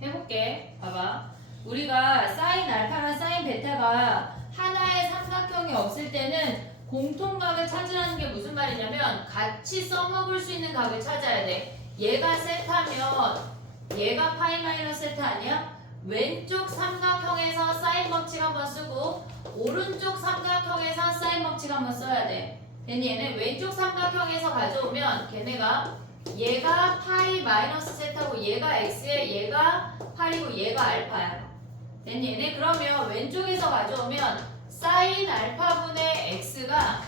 해볼게. 봐봐. 우리가 사인 알파랑 사인 베타가 하나의 삼각형이 없을 때는 공통각을 찾으라는 게 무슨 말이냐면 같이 써먹을 수 있는 각을 찾아야 돼. 얘가 세타면 얘가 파이 마이너스 세타 아니야? 왼쪽 삼각형에서 사인 법칙 한번 쓰고 오른쪽 삼각형에서 사인 법칙 한번 써야 돼. 됐니? 얘네 왼쪽 삼각형에서 가져오면 걔네가 얘가 파이 마이너스 세타고 얘가 x에 얘가 8이고 얘가 알파야. 됐니? 얘네 그러면 왼쪽에서 가져오면 사인 알파분의 x가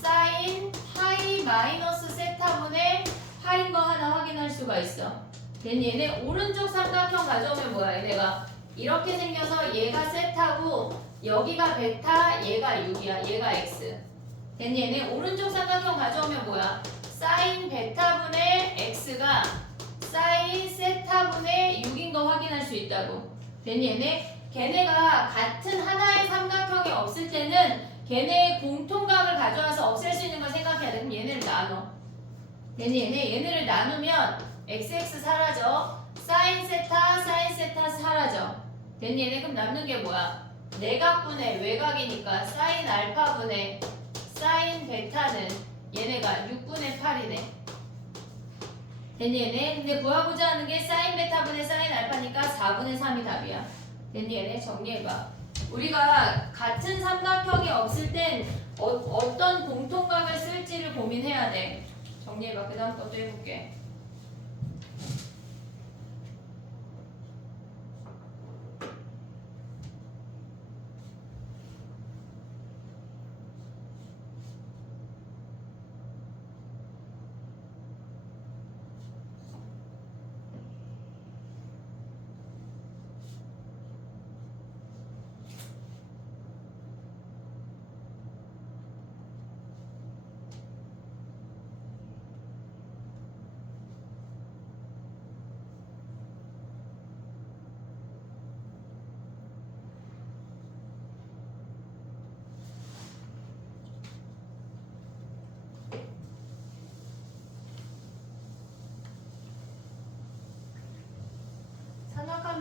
사인 파이 마이너스 세타분의 8인 거 하나 확인할 수가 있어. 됐니? 얘네 오른쪽 삼각형 가져오면 뭐야? 얘네가 이렇게 생겨서 얘가 세타고 여기가 베타 얘가 6이야. 얘가 x. 됐니? 얘네 오른쪽 삼각형 가져오면 뭐야? 사인 베타분의 x가 사인 세타분의 6인 거 확인할 수 있다고. 됐니? 얘네 걔네가 같은 하나의 삼각형이 없을 때는 걔네의 공통각을 가져와서 없앨 수 있는 걸 생각해야 돼. 그럼 얘네를 나눠. 됐니? 얘네를 나누면 xx 사라져. 사인 세타 사라져. 됐니? 얘네 그럼 남는 게 뭐야? 내각분의 외곽이니까 사인 알파분의 사인 베타는 얘네가 6분의 8이네. 됐니? 얘네 근데 구하고자 하는 게 사인 베타분의 사인 알파니까 4분의 3이 답이야. 됐니? 얘네 정리해봐. 우리가 같은 삼각형이 없을 땐 어떤 공통각을 쓸지를 고민해야 돼. 정리해봐. 그 다음 것도 해볼게.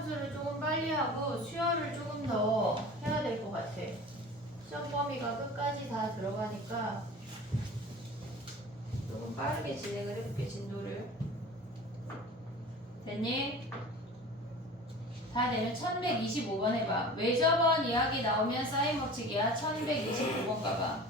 함수를 조금 빨리 하고 수열을 조금 더 해야 될 것 같아. 시험 범위가 끝까지 다 들어가니까 조금 빠르게 진행을 해볼게, 진도를. 됐니? 다 되면 1125번 해봐. 왜 저번 이야기 나오면 사인 법칙이야? 1125번 가봐.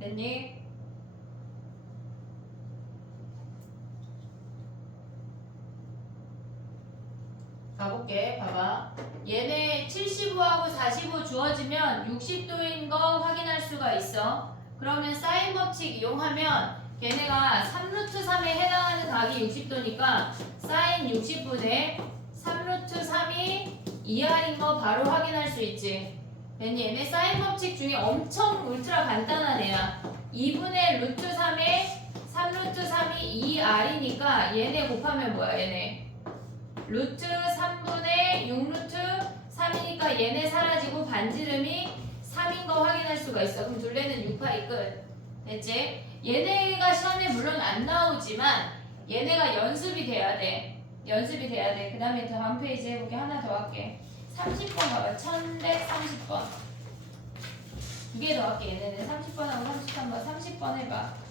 됐니? 가볼게. 봐봐. 얘네 75하고 45 주어지면 60도인 거 확인할 수가 있어. 그러면 사인 법칙 이용하면 걔네가 3루트 3에 해당하는 각이 60도니까 사인 60분의 3루트 3이 2R인 거 바로 확인할 수 있지. 됐니? 얘네 사인 법칙 중에 엄청 울트라 간단한 애야. 2분의 루트 3에 3루트 3이 2R이니까 얘네 곱하면 뭐야, 얘네? 루트 3분의 6루트 3이니까 얘네 사라지고 반지름이 3인 거 확인할 수가 있어. 그럼 둘레는 6파이 끝. 됐지? 얘네가 시험에 물론 안 나오지만 얘네가 연습이 돼야 돼. 연습이 돼야 돼. 그 다음에 다음 페이지 해보게. 하나 더 할게. 30번 봐봐. 1130번. 두 개 더 할게. 얘네는 30번하고 33번. 30번 해봐.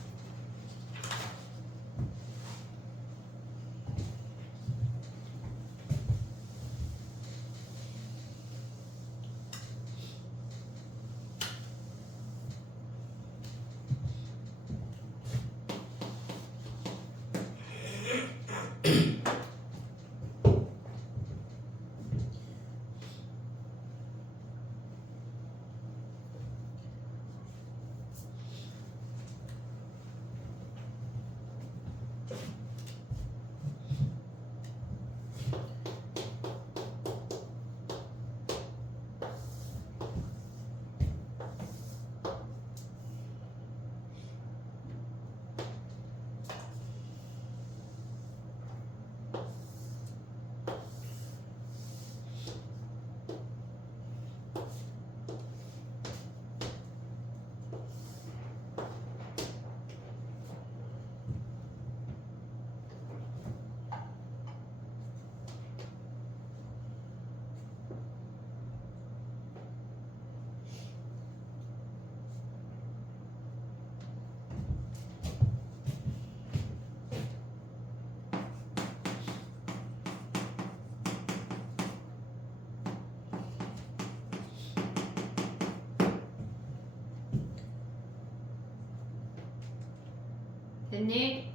됐니?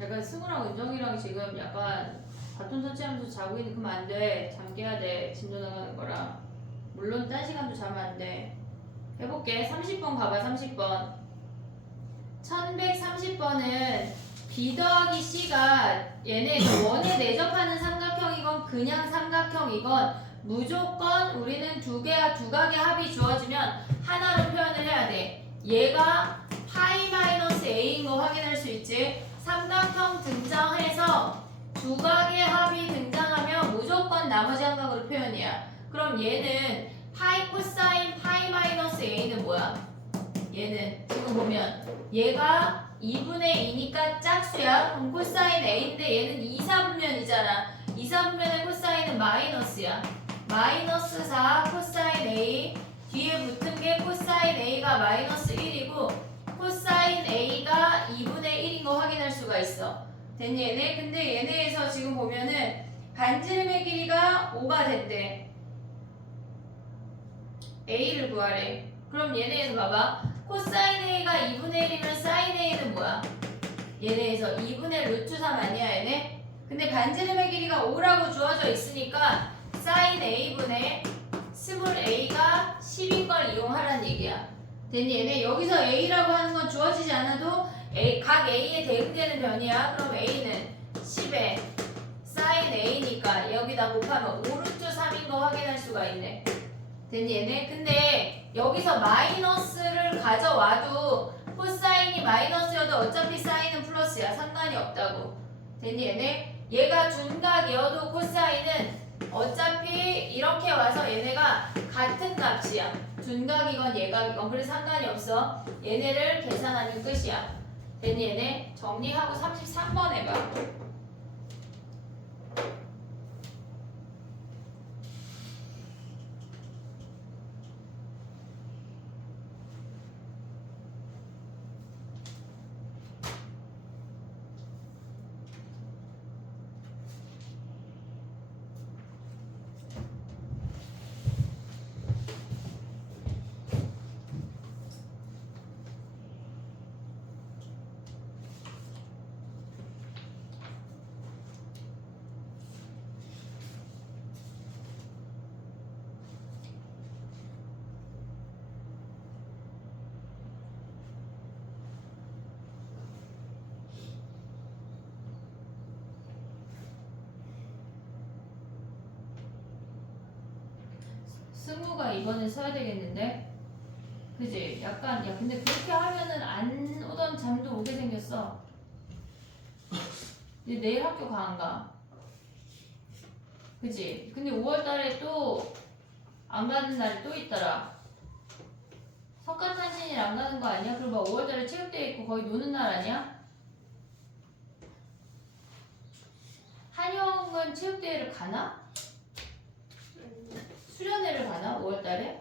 약간 승우랑 은정이랑 지금 약간 바톤 터치하면서 자고 있는 그러면 안 돼. 잠 깨야 돼. 진도 나가는 거라. 물론 딴 시간도 자면 안 돼. 해볼게. 30번 가봐. 30번. 1130번은 B 더하기 C가 얘네 원에 내접하는 삼각형이건 그냥 삼각형이건 무조건 우리는 두 각의 합이 주어지면 하나로 표현을 해야 돼. 얘가 파이 마이너스 A인 거 확인할 수 있지. 삼각형 등장해서 두 각의 합이 등장하면 무조건 나머지 한각으로 표현이야. 그럼 얘는 파이 코사인 파이 마이너스 A는 뭐야? 얘는 지금 보면 얘가 2분의 2니까 짝수야. 그럼 코사인 A인데 얘는 2, 4분면이잖아. 2, 4분면의 코사인은 마이너스야. 마이너스 4 코사인 A 뒤에 붙은 게 코사인 A가 마이너스 1이고 코사인 A가 2분의 1인 거 확인할 수가 있어. 됐니 얘네? 근데 얘네에서 지금 보면은 반지름의 길이가 5가 된대. A를 구하래. 그럼 얘네에서 봐봐. 코사인 A가 2분의 1이면 사인 A는 뭐야? 얘네에서 2분의 루트 3 아니야 얘네? 근데 반지름의 길이가 5라고 주어져 있으니까 사인 A분의 스몰 A가 10인 걸 이용하라는 얘기야. 됐니? 얘네 여기서 A라고 하는 건 주어지지 않아도 각 A에 대응되는 변이야. 그럼 A는 10에 사인 A니까 여기다 곱하면 5루트 3인 거 확인할 수가 있네. 됐니? 얘네? 근데 여기서 마이너스를 가져와도 코사인이 마이너스여도 어차피 사인은 플러스야. 상관이 없다고. 됐니? 얘네? 얘가 둔각이어도 코사인은 어차피 이렇게 와서 얘네가 같은 값이야. 둔각이건 예각이건 그래서 상관이 없어. 얘네를 계산하면 끝이야. 됐니? 얘네? 정리하고 33번 해봐. 승우가 이번에 써야 되겠는데? 그지? 약간 야 근데 그렇게 하면은 안 오던 잠도 오게 생겼어. 이제 내일 학교 가 안 가? 그지? 근데 5월달에 또 안 가는 날이 또 있더라. 석가탄신일 안 가는 거 아니야? 그리고 5월달에 체육대회 있고 거의 노는 날 아니야? 한영은 체육대회를 가나? 수련회를 가나? 5월달에?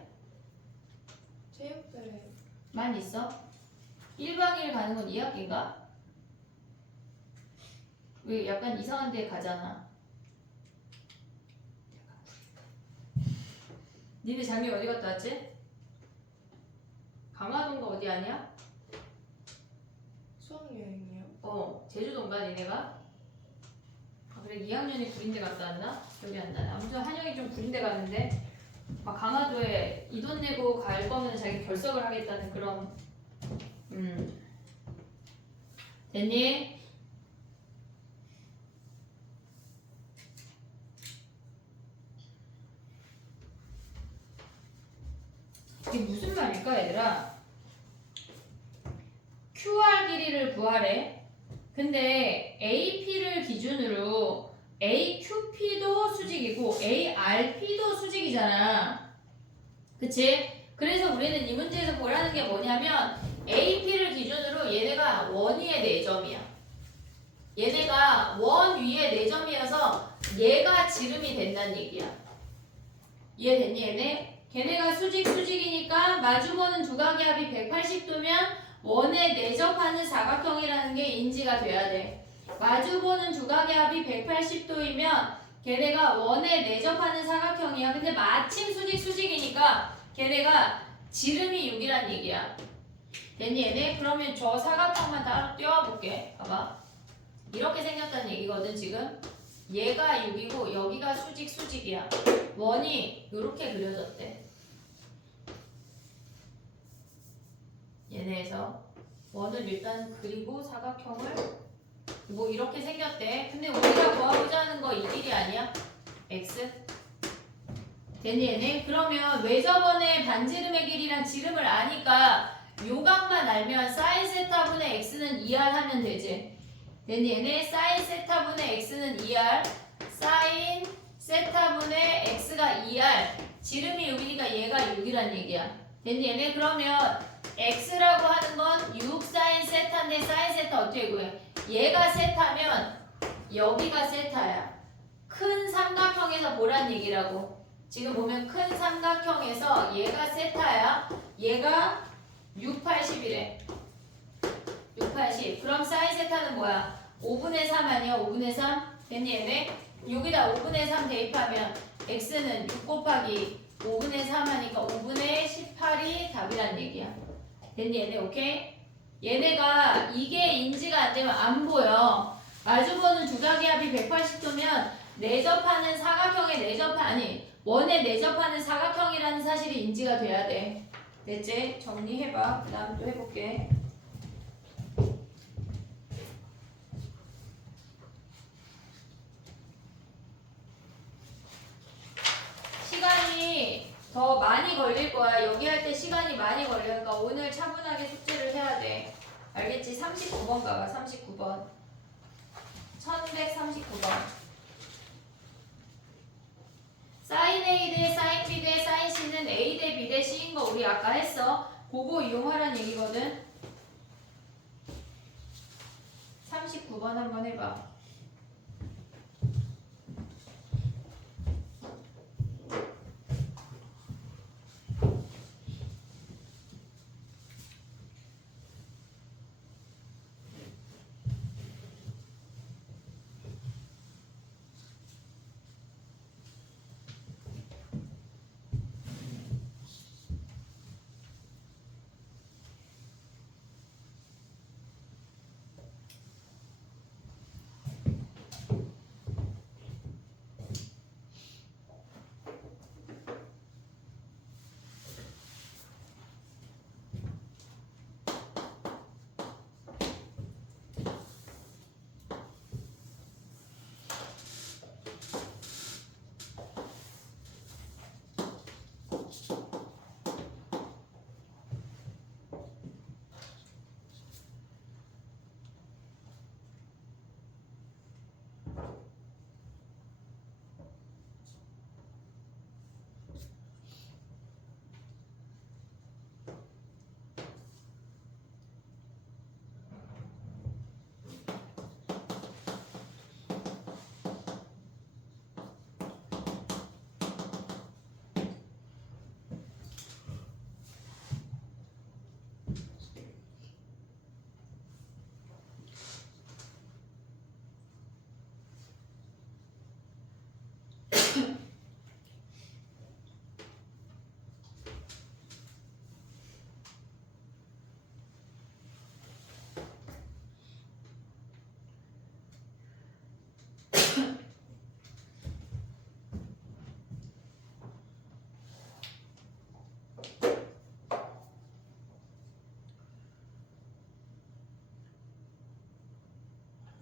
체육대회. 많이 있어? 1박 2일 가는 건 2학기인가? 왜 약간 이상한 데 가잖아. 니네 작년 어디 갔다 왔지? 강화도인가 어디 아니야? 수학여행이요? 제주도인가 니네가? 아, 그래 2학년이 구린데 갔다 왔나? 기억이 안 나네. 아무튼 한영이 좀 구린데 갔는데 막 강화도에 이 돈 내고 갈 거면 자기 결석을 하겠다는 그런 됐니? 이게 무슨 말일까 얘들아? QR 길이를 구하래. 근데 AP를 기준으로 AQP도 수직이고 ARP도 수직이잖아. 그치? 그래서 우리는 이 문제에서 보라는 게 뭐냐면 AP를 기준으로 얘네가 원 위에 4점이야. 얘네가 원 위에 4점이어서 얘가 지름이 된다는 얘기야. 이해됐니 얘네? 걔네가 수직이니까 마주보는 두 각의 합이 180도면 원에 내접하는 사각형이라는 게 인지가 돼야 돼. 마주보는 두 각의 합이 180도이면 걔네가 원에 내접하는 사각형이야. 근데 마침 수직이니까 걔네가 지름이 6이란 얘기야. 됐니 얘네? 그러면 저 사각형만 따로 띄워볼게. 봐봐. 이렇게 생겼다는 얘기거든 지금. 얘가 6이고 여기가 수직이야. 원이 이렇게 그려졌대. 얘네에서 원을 일단 그리고 사각형을 뭐 이렇게 생겼대. 근데 우리가 구하고자 하는 거 이 길이 아니야? x? 됐니 얘네? 그러면 왜 저번에 반지름의 길이랑 지름을 아니까 요각만 알면 사인 세타분의 x는 2r 하면 되지. 됐니 얘네? 사인 세타분의 x는 2r, 사인 세타분의 x가 2r, 지름이 6이니까 얘가 6이란 얘기야. 됐니 얘네? 그러면 x라고 하는 건 6 사인 세타인데 사인 세타 어떻게 구해? 얘가 세타면 여기가 세타야. 큰 삼각형에서 보란 얘기라고. 지금 보면 큰 삼각형에서 얘가 세타야. 얘가 6, 80이래. 6, 80. 그럼 사인 세타는 뭐야? 5분의 3 아니야? 5분의 3? 됐니 얘네? 여기다 5분의 3 대입하면 x는 6 곱하기 5분의 3 하니까 5분의 18이 답이란 얘기야. 됐니 얘네? 오케이? 얘네가 이게 인지가 안 되면 안 보여. 마주보는 두각의 합이 180도면 내접하는 사각형의 원에 내접하는 사각형이라는 사실이 인지가 돼야 돼. 됐지? 정리해봐. 그 다음 또 해볼게. 시간이 더 많이 걸릴 거야. 여기 할 때 시간이 많이 걸리니까 오늘 차분하게 숙제를 해야 돼. 알겠지? 39번 가봐. 39번. 1139번. 사인 A 대 사인 B 대 사인 C는 A 대 B 대 C인 거 우리 아까 했어. 그거 이용하란 얘기거든. 39번 한번 해봐.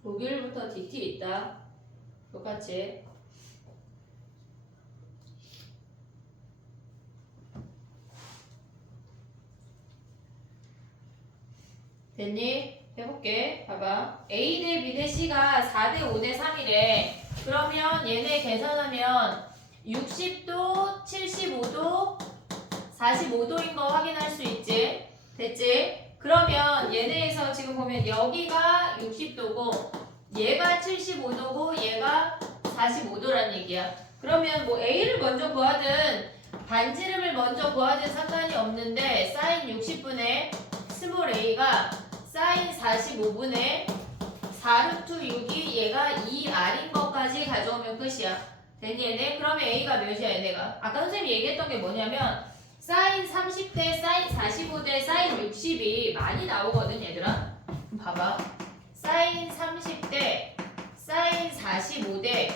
독일부터 DT 있다. 똑같이. 됐니? 해볼게. 봐봐. A 대 B 대 C가 4대 5 대 3이래. 그러면 얘네 계산하면 60도, 75도, 45도인 거 확인할 수 있지? 됐지? 그러면 얘네에서 지금 보면 여기가 60도고 얘가 75도고 얘가 45도란 얘기야. 그러면 뭐 A를 먼저 구하든 반지름을 먼저 구하든 상관이 없는데 사인 60분의 스몰 a가 사인 45분의 4루트 6이 얘가 2r인 것까지 가져오면 끝이야. 됐니 얘네? 그러면 a가 몇이야 얘네가? 아까 선생님이 얘기했던 게 뭐냐면 사인 30대 사인 45대 사인 60이 많이 나오거든 얘들아. 그럼 봐봐. 사인 30대 사인 45대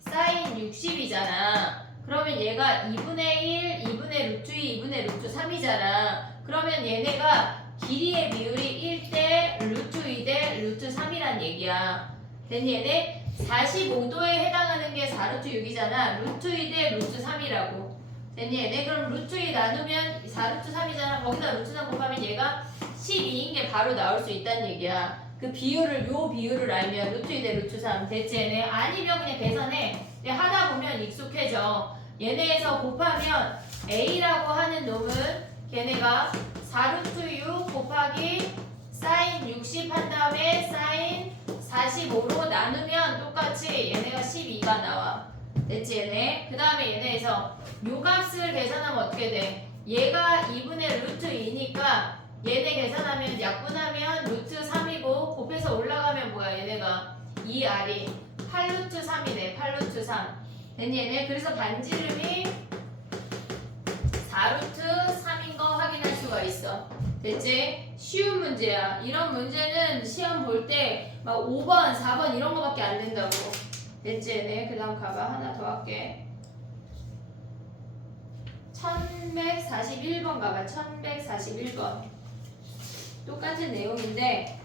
사인 60이잖아. 그러면 얘가 2분의 1, 2분의 루트 2, 2분의 루트 3이잖아. 그러면 얘네가 길이의 비율이 1대 루트 2대 루트 3이란 얘기야. 됐니 얘네? 45도에 해당하는 게 4루트 6이잖아. 루트 2대 루트 3이라고. 됐니 얘네? 그럼 루트 2 나누면 4루트 3이잖아. 거기다 루트 3 곱하면 얘가 12인 게 바로 나올 수 있다는 얘기야. 그 비율을, 요 비율을 알면 루트 2 대 루트 3 됐지 얘네? 아니면 그냥 계산해. 하다 보면 익숙해져. 얘네에서 곱하면 a라고 하는 놈은 걔네가 4루트 6 곱하기 사인 60 한 다음에 사인 45로 나누면 똑같이 얘네가 12가 나와. 됐지 얘네? 그 다음에 얘네에서 요 값을 계산하면 어떻게 돼? 얘가 2분의 루트 2니까 얘네 계산하면 약분하면 루트 3이고 곱해서 올라가면 뭐야 얘네가 2r이 8루트 3이네. 8루트 3 됐니 얘네? 그래서 반지름이 4루트 3인 거 확인할 수가 있어. 됐지? 쉬운 문제야. 이런 문제는 시험 볼 때 막 5번, 4번 이런 거밖에 안 된다고. 됐지? 네, 그 다음 가봐. 하나 더 할게. 1141번 가봐. 1141번. 똑같은 내용인데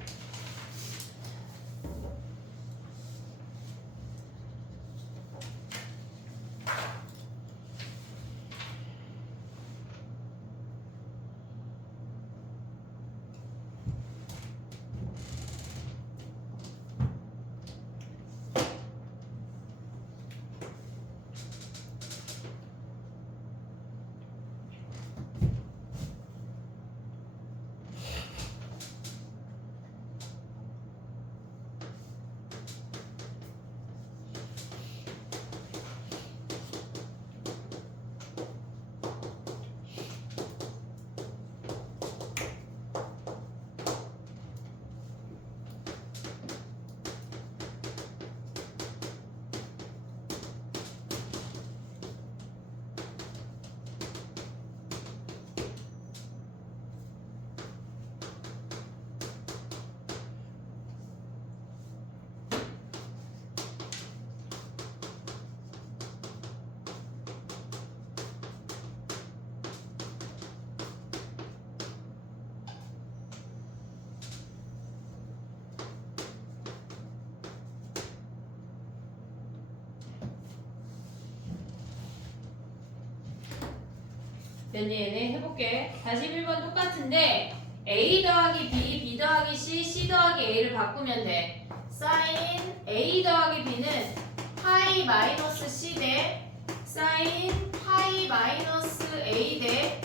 얘네 해볼게. 41번 똑같은데 A 더하기 B, B 더하기 C, C 더하기 A를 바꾸면 돼. 사인 A 더하기 B는 파이 마이너스 C 대 사인 파이 마이너스 A 대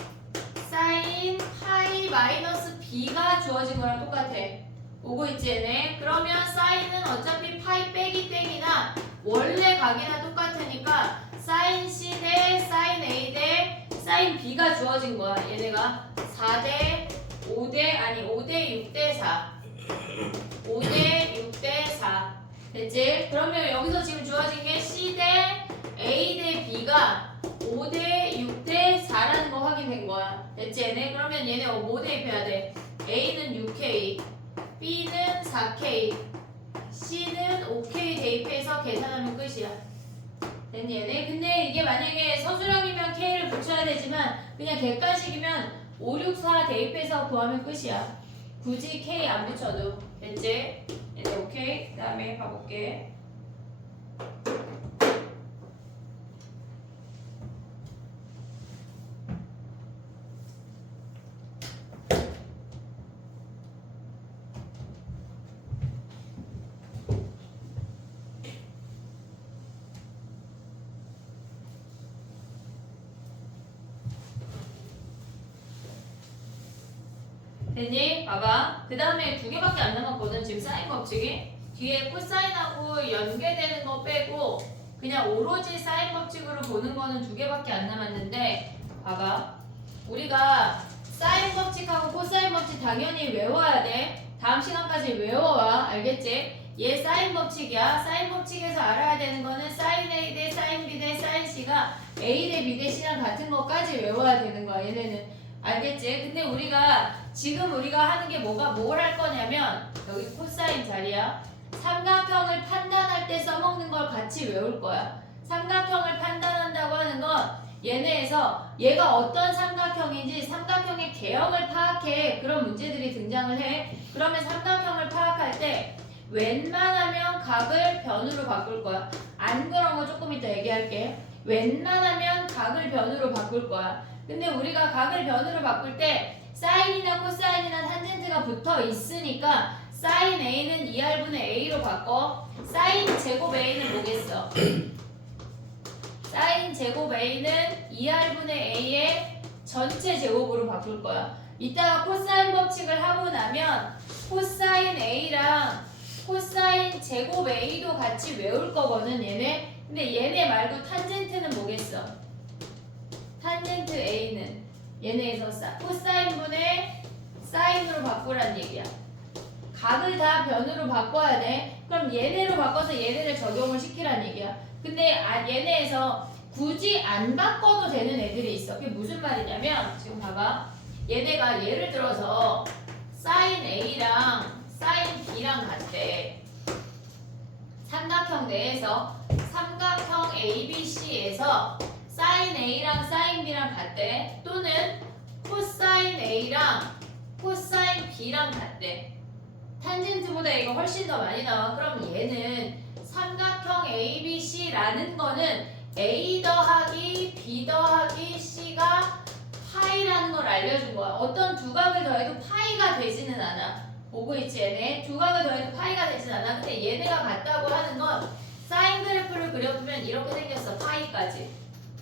사인 파이 마이너스 B가 주어진 거랑 똑같아. 오고 있지 얘네? 그러면 사인은 어차피 파이 빼기 땡이나 원래 각이나 똑같으니까 사인 C 대 사인 A 대 사인 B가 주어진 거야. 얘네가 4대 5대 아니 5대 6대 4 5대 6대 4 됐지? 그러면 여기서 지금 주어진 게 C 대 A 대 B가 5대 6대 4라는 거 확인된 거야. 됐지 얘네? 그러면 얘네 뭐 대입해야 돼? A는 6K B는 4K C는 5K 대입해서 계산하면 끝이야. 됐니 얘네? 근데 이게 만약에 서술형이면 K를 붙여야 되지만 그냥 객관식이면 5, 6, 4 대입해서 구하면 끝이야. 굳이 K 안 붙여도 됐지? 얘네 오케이? 그 다음에 봐볼게. 됐니? 봐봐. 그 다음에 두 개밖에 안 남았거든. 지금 사인 법칙이. 뒤에 코사인하고 연계되는 거 빼고 그냥 오로지 사인 법칙으로 보는 거는 두 개밖에 안 남았는데 봐봐. 우리가 사인 법칙하고 코사인 법칙 당연히 외워야 돼. 다음 시간까지 외워와. 알겠지? 얘 사인 법칙이야. 사인 법칙에서 알아야 되는 거는 사인 A 대 사인 B 대 사인 C가 A 대 B 대 C랑 같은 거까지 외워야 되는 거야. 얘네는. 알겠지? 근데 지금 우리가 하는 게 뭘 할 거냐면 여기 코사인 자리야. 삼각형을 판단할 때 써먹는 걸 같이 외울 거야. 삼각형을 판단한다고 하는 건 얘네에서 얘가 어떤 삼각형인지 삼각형의 개형을 파악해. 그런 문제들이 등장을 해. 그러면 삼각형을 파악할 때 웬만하면 각을 변으로 바꿀 거야. 안 그런 거 조금 이따 얘기할게. 웬만하면 각을 변으로 바꿀 거야. 근데 우리가 각을 변으로 바꿀 때 사인이나 코사인이나 탄젠트가 붙어 있으니까 사인 A는 2R분의 A로 바꿔. 사인 제곱 A는 뭐겠어? 사인 제곱 A는 2R분의 A의 전체 제곱으로 바꿀 거야. 이따가 코사인 법칙을 하고 나면 코사인 A랑 코사인 제곱 A도 같이 외울 거거든 얘네. 근데 얘네 말고 탄젠트는 뭐겠어? 탄젠트 A는 얘네에서 코사인분의 사인으로 바꾸란 얘기야. 각을 다 변으로 바꿔야 돼. 그럼 얘네로 바꿔서 얘네를 적용을 시키란 얘기야. 근데 얘네에서 굳이 안 바꿔도 되는 애들이 있어. 그게 무슨 말이냐면 지금 봐봐. 얘네가 예를 들어서 sin A랑 sin B랑 같대. 삼각형 내에서 삼각형 ABC에서 sin A랑 sin B랑 같대. 또는 cosine A랑 cosine B랑 같대. 탄젠트보다 얘가 훨씬 더 많이 나와. 그럼 얘는 삼각형 ABC라는 거는 A 더하기 B 더하기 C가 파이라는 걸 알려준 거야. 어떤 두 각을 더해도 파이가 되지는 않아. 보고 있지 얘네? 두 각을 더해도 파이가 되진 않아. 근데 얘네가 같다고 하는 건 사인 그래프를 그려보면 이렇게 생겼어. 파이까지.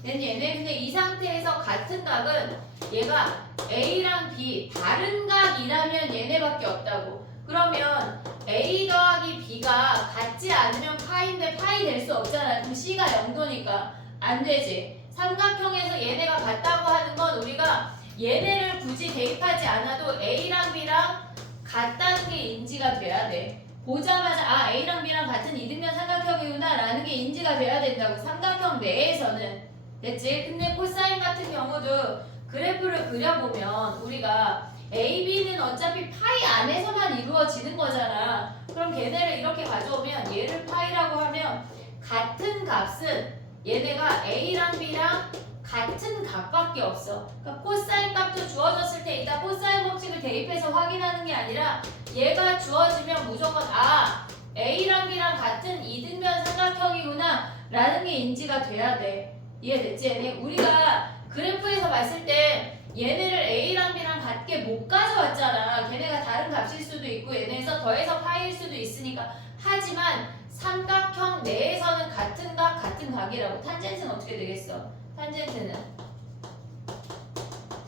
얘네 근데 이 상태에서 같은 각은 얘가 A랑 B 다른 각이라면 얘네밖에 없다고. 그러면 A 더하기 B가 같지 않으면 파이인데 파이 될 수 없잖아. 그럼 C가 0도니까 안 되지. 삼각형에서 얘네가 같다고 하는 건 우리가 얘네를 굳이 대입하지 않아도 A랑 B랑 같다는 게 인지가 돼야 돼. 보자마자 아 A랑 B랑 같은 이등변 삼각형이구나 라는 게 인지가 돼야 된다고. 삼각형 내에서는. 됐지? 근데 코사인 같은 경우도 그래프를 그려보면 우리가 A, B는 어차피 파이 안에서만 이루어지는 거잖아. 그럼 걔네를 이렇게 가져오면 얘를 파이라고 하면 같은 값은 얘네가 A랑 B랑 같은 값밖에 없어. 그러니까 코사인 값도 주어졌을 때 이따 코사인 법칙을 대입해서 확인하는 게 아니라 얘가 주어지면 무조건 아 A랑 B랑 같은 이등변 삼각형이구나 라는 게 인지가 돼야 돼. 이해됐지? 얘네 우리가 그래프에서 봤을 때 얘네를 A랑 B랑 같게 못 가져왔잖아. 걔네가 다른 값일 수도 있고 얘네에서 더해서 파이일 수도 있으니까. 하지만 삼각형 내에서는 같은 각 같은 각이라고. 탄젠트는 어떻게 되겠어? 탄젠트는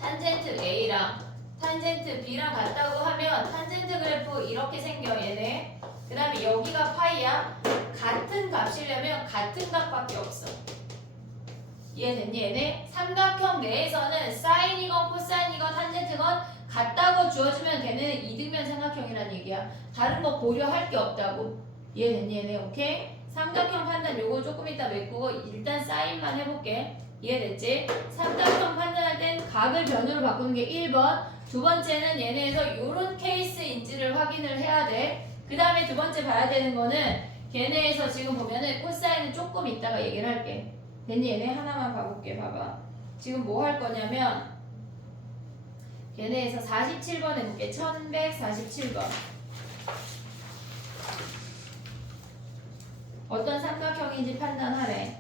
탄젠트 A랑 탄젠트 B랑 같다고 하면 탄젠트 그래프 이렇게 생겨 얘네. 그 다음에 여기가 파이야. 같은 값이려면 같은 값밖에 없어. 이해됐니 얘네? 삼각형 내에서는 사인이건 코사인이건 탄젠트건 같다고 주어지면 걔네는 이등변 삼각형이란 얘기야. 다른 거 고려할 게 없다고. 이해됐니 얘네? 오케이? 삼각형 판단 요거 조금 이따 메꾸고 일단 사인만 해볼게. 이해됐지? 삼각형 판단할 땐 각을 변으로 바꾸는 게 1번. 두 번째는 얘네에서 요런 케이스인지를 확인을 해야 돼. 그 다음에 두 번째 봐야 되는 거는 걔네에서 지금 보면은 코사인은 조금 이따가 얘기를 할게. 됐니? 얘네 하나만 봐볼게. 봐봐. 지금 뭐 할 거냐면 걔네에서 47번 해볼게. 1147번. 어떤 삼각형인지 판단하래.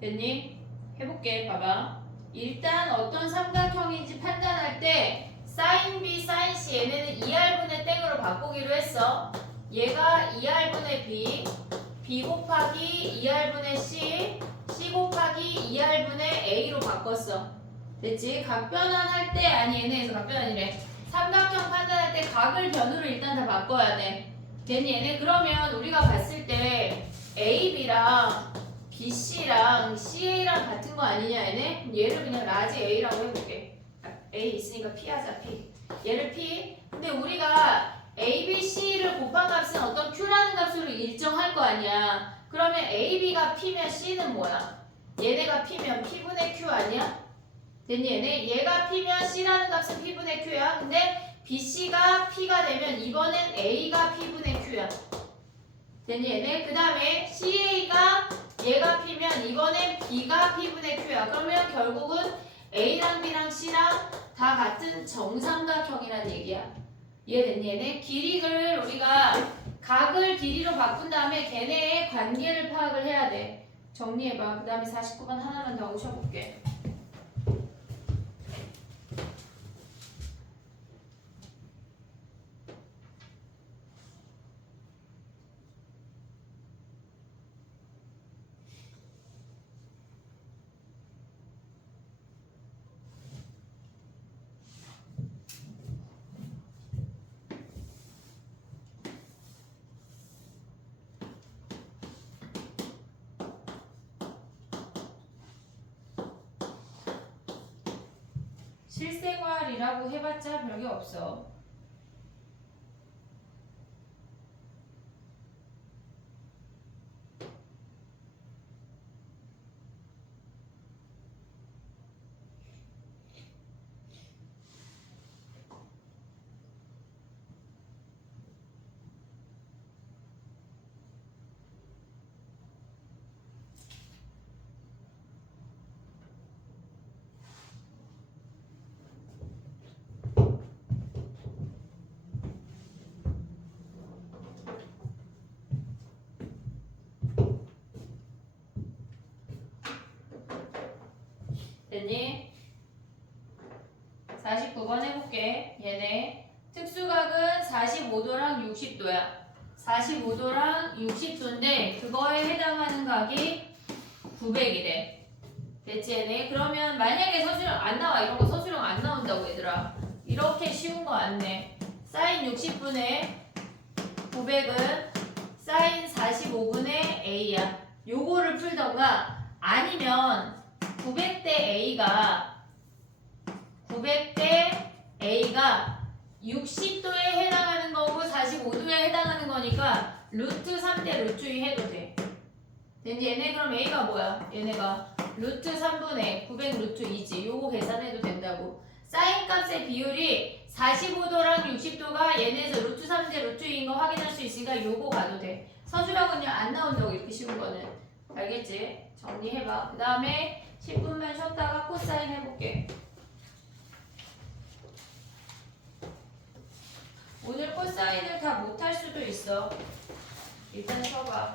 됐니? 해볼게. 봐봐. 일단 어떤 삼각형인지 판단할 때 sin B, sin C 얘네는 2R분의 땡으로 바꾸기로 했어. 얘가 2R분의 B, B 곱하기 2R분의 C, C 곱하기 2R분의 A로 바꿨어. 됐지? 각 변환할 때 아니 얘네에서 각 변환이래. 삼각형 판단할 때 각을 변으로 일단 다 바꿔야 돼. 됐니 얘네? 그러면 우리가 봤을 때 AB랑 BC랑 CA랑 같은 거 아니냐 얘네? 얘를 그냥 라지 A라고 해볼게. A 있으니까 P 하자 P. 얘를 P. 근데 우리가 A, B, C를 곱한 값은 어떤 Q라는 값으로 일정할 거 아니야. 그러면 A, B가 P면 C는 뭐야? 얘네가 P면 P분의 Q 아니야? 됐니 얘네? 얘가 P면 C라는 값은 P분의 Q야. 근데 BC가 P가 되면 이번엔 A가 P분의 Q야. 됐니 얘네? 그 다음에 CA가 얘가 P면 이번엔 B가 P분의 Q야. 그러면 결국은 A랑 B랑 C랑 다 같은 정삼각형이란 얘기야. 이해됐니 얘네? 길이를 우리가 각을 길이로 바꾼 다음에 걔네의 관계를 파악을 해야 돼. 정리해봐. 그 다음에 49번 하나만 더 오셔볼게. 실생활이라고 해봤자 별게 없어. 됐니? 49번 해볼게. 얘네 특수각은 45도랑 60도야. 45도랑 60도인데 그거에 해당하는 각이 900이래. 됐지 얘네? 그러면 만약에 서술형 안 나와. 이런 거 서술형 안 나온다고 얘들아. 이렇게 쉬운 거 안 내. 사인 60분의 900은 사인 45분의 A야. 요거를 풀던가 아니면 900대 A가 60도에 해당하는 거고 45도에 해당하는 거니까 루트 3대 루트 2 해도 돼. 됐니? 얘네 그럼 A가 뭐야? 얘네가 루트 3분의 900 루트 2지. 요거 계산해도 된다고. 사인 값의 비율이 45도랑 60도가 얘네에서 루트 3대 루트 2인 거 확인할 수 있으니까 요거 가도 돼. 서술형은 그냥 안 나온다고 이렇게 쉬운 거는. 알겠지? 정리해봐. 그 다음에 10분만 쉬었다가 코사인 해볼게. 오늘 코사인을 다 못할 수도 있어. 일단 쉬어봐.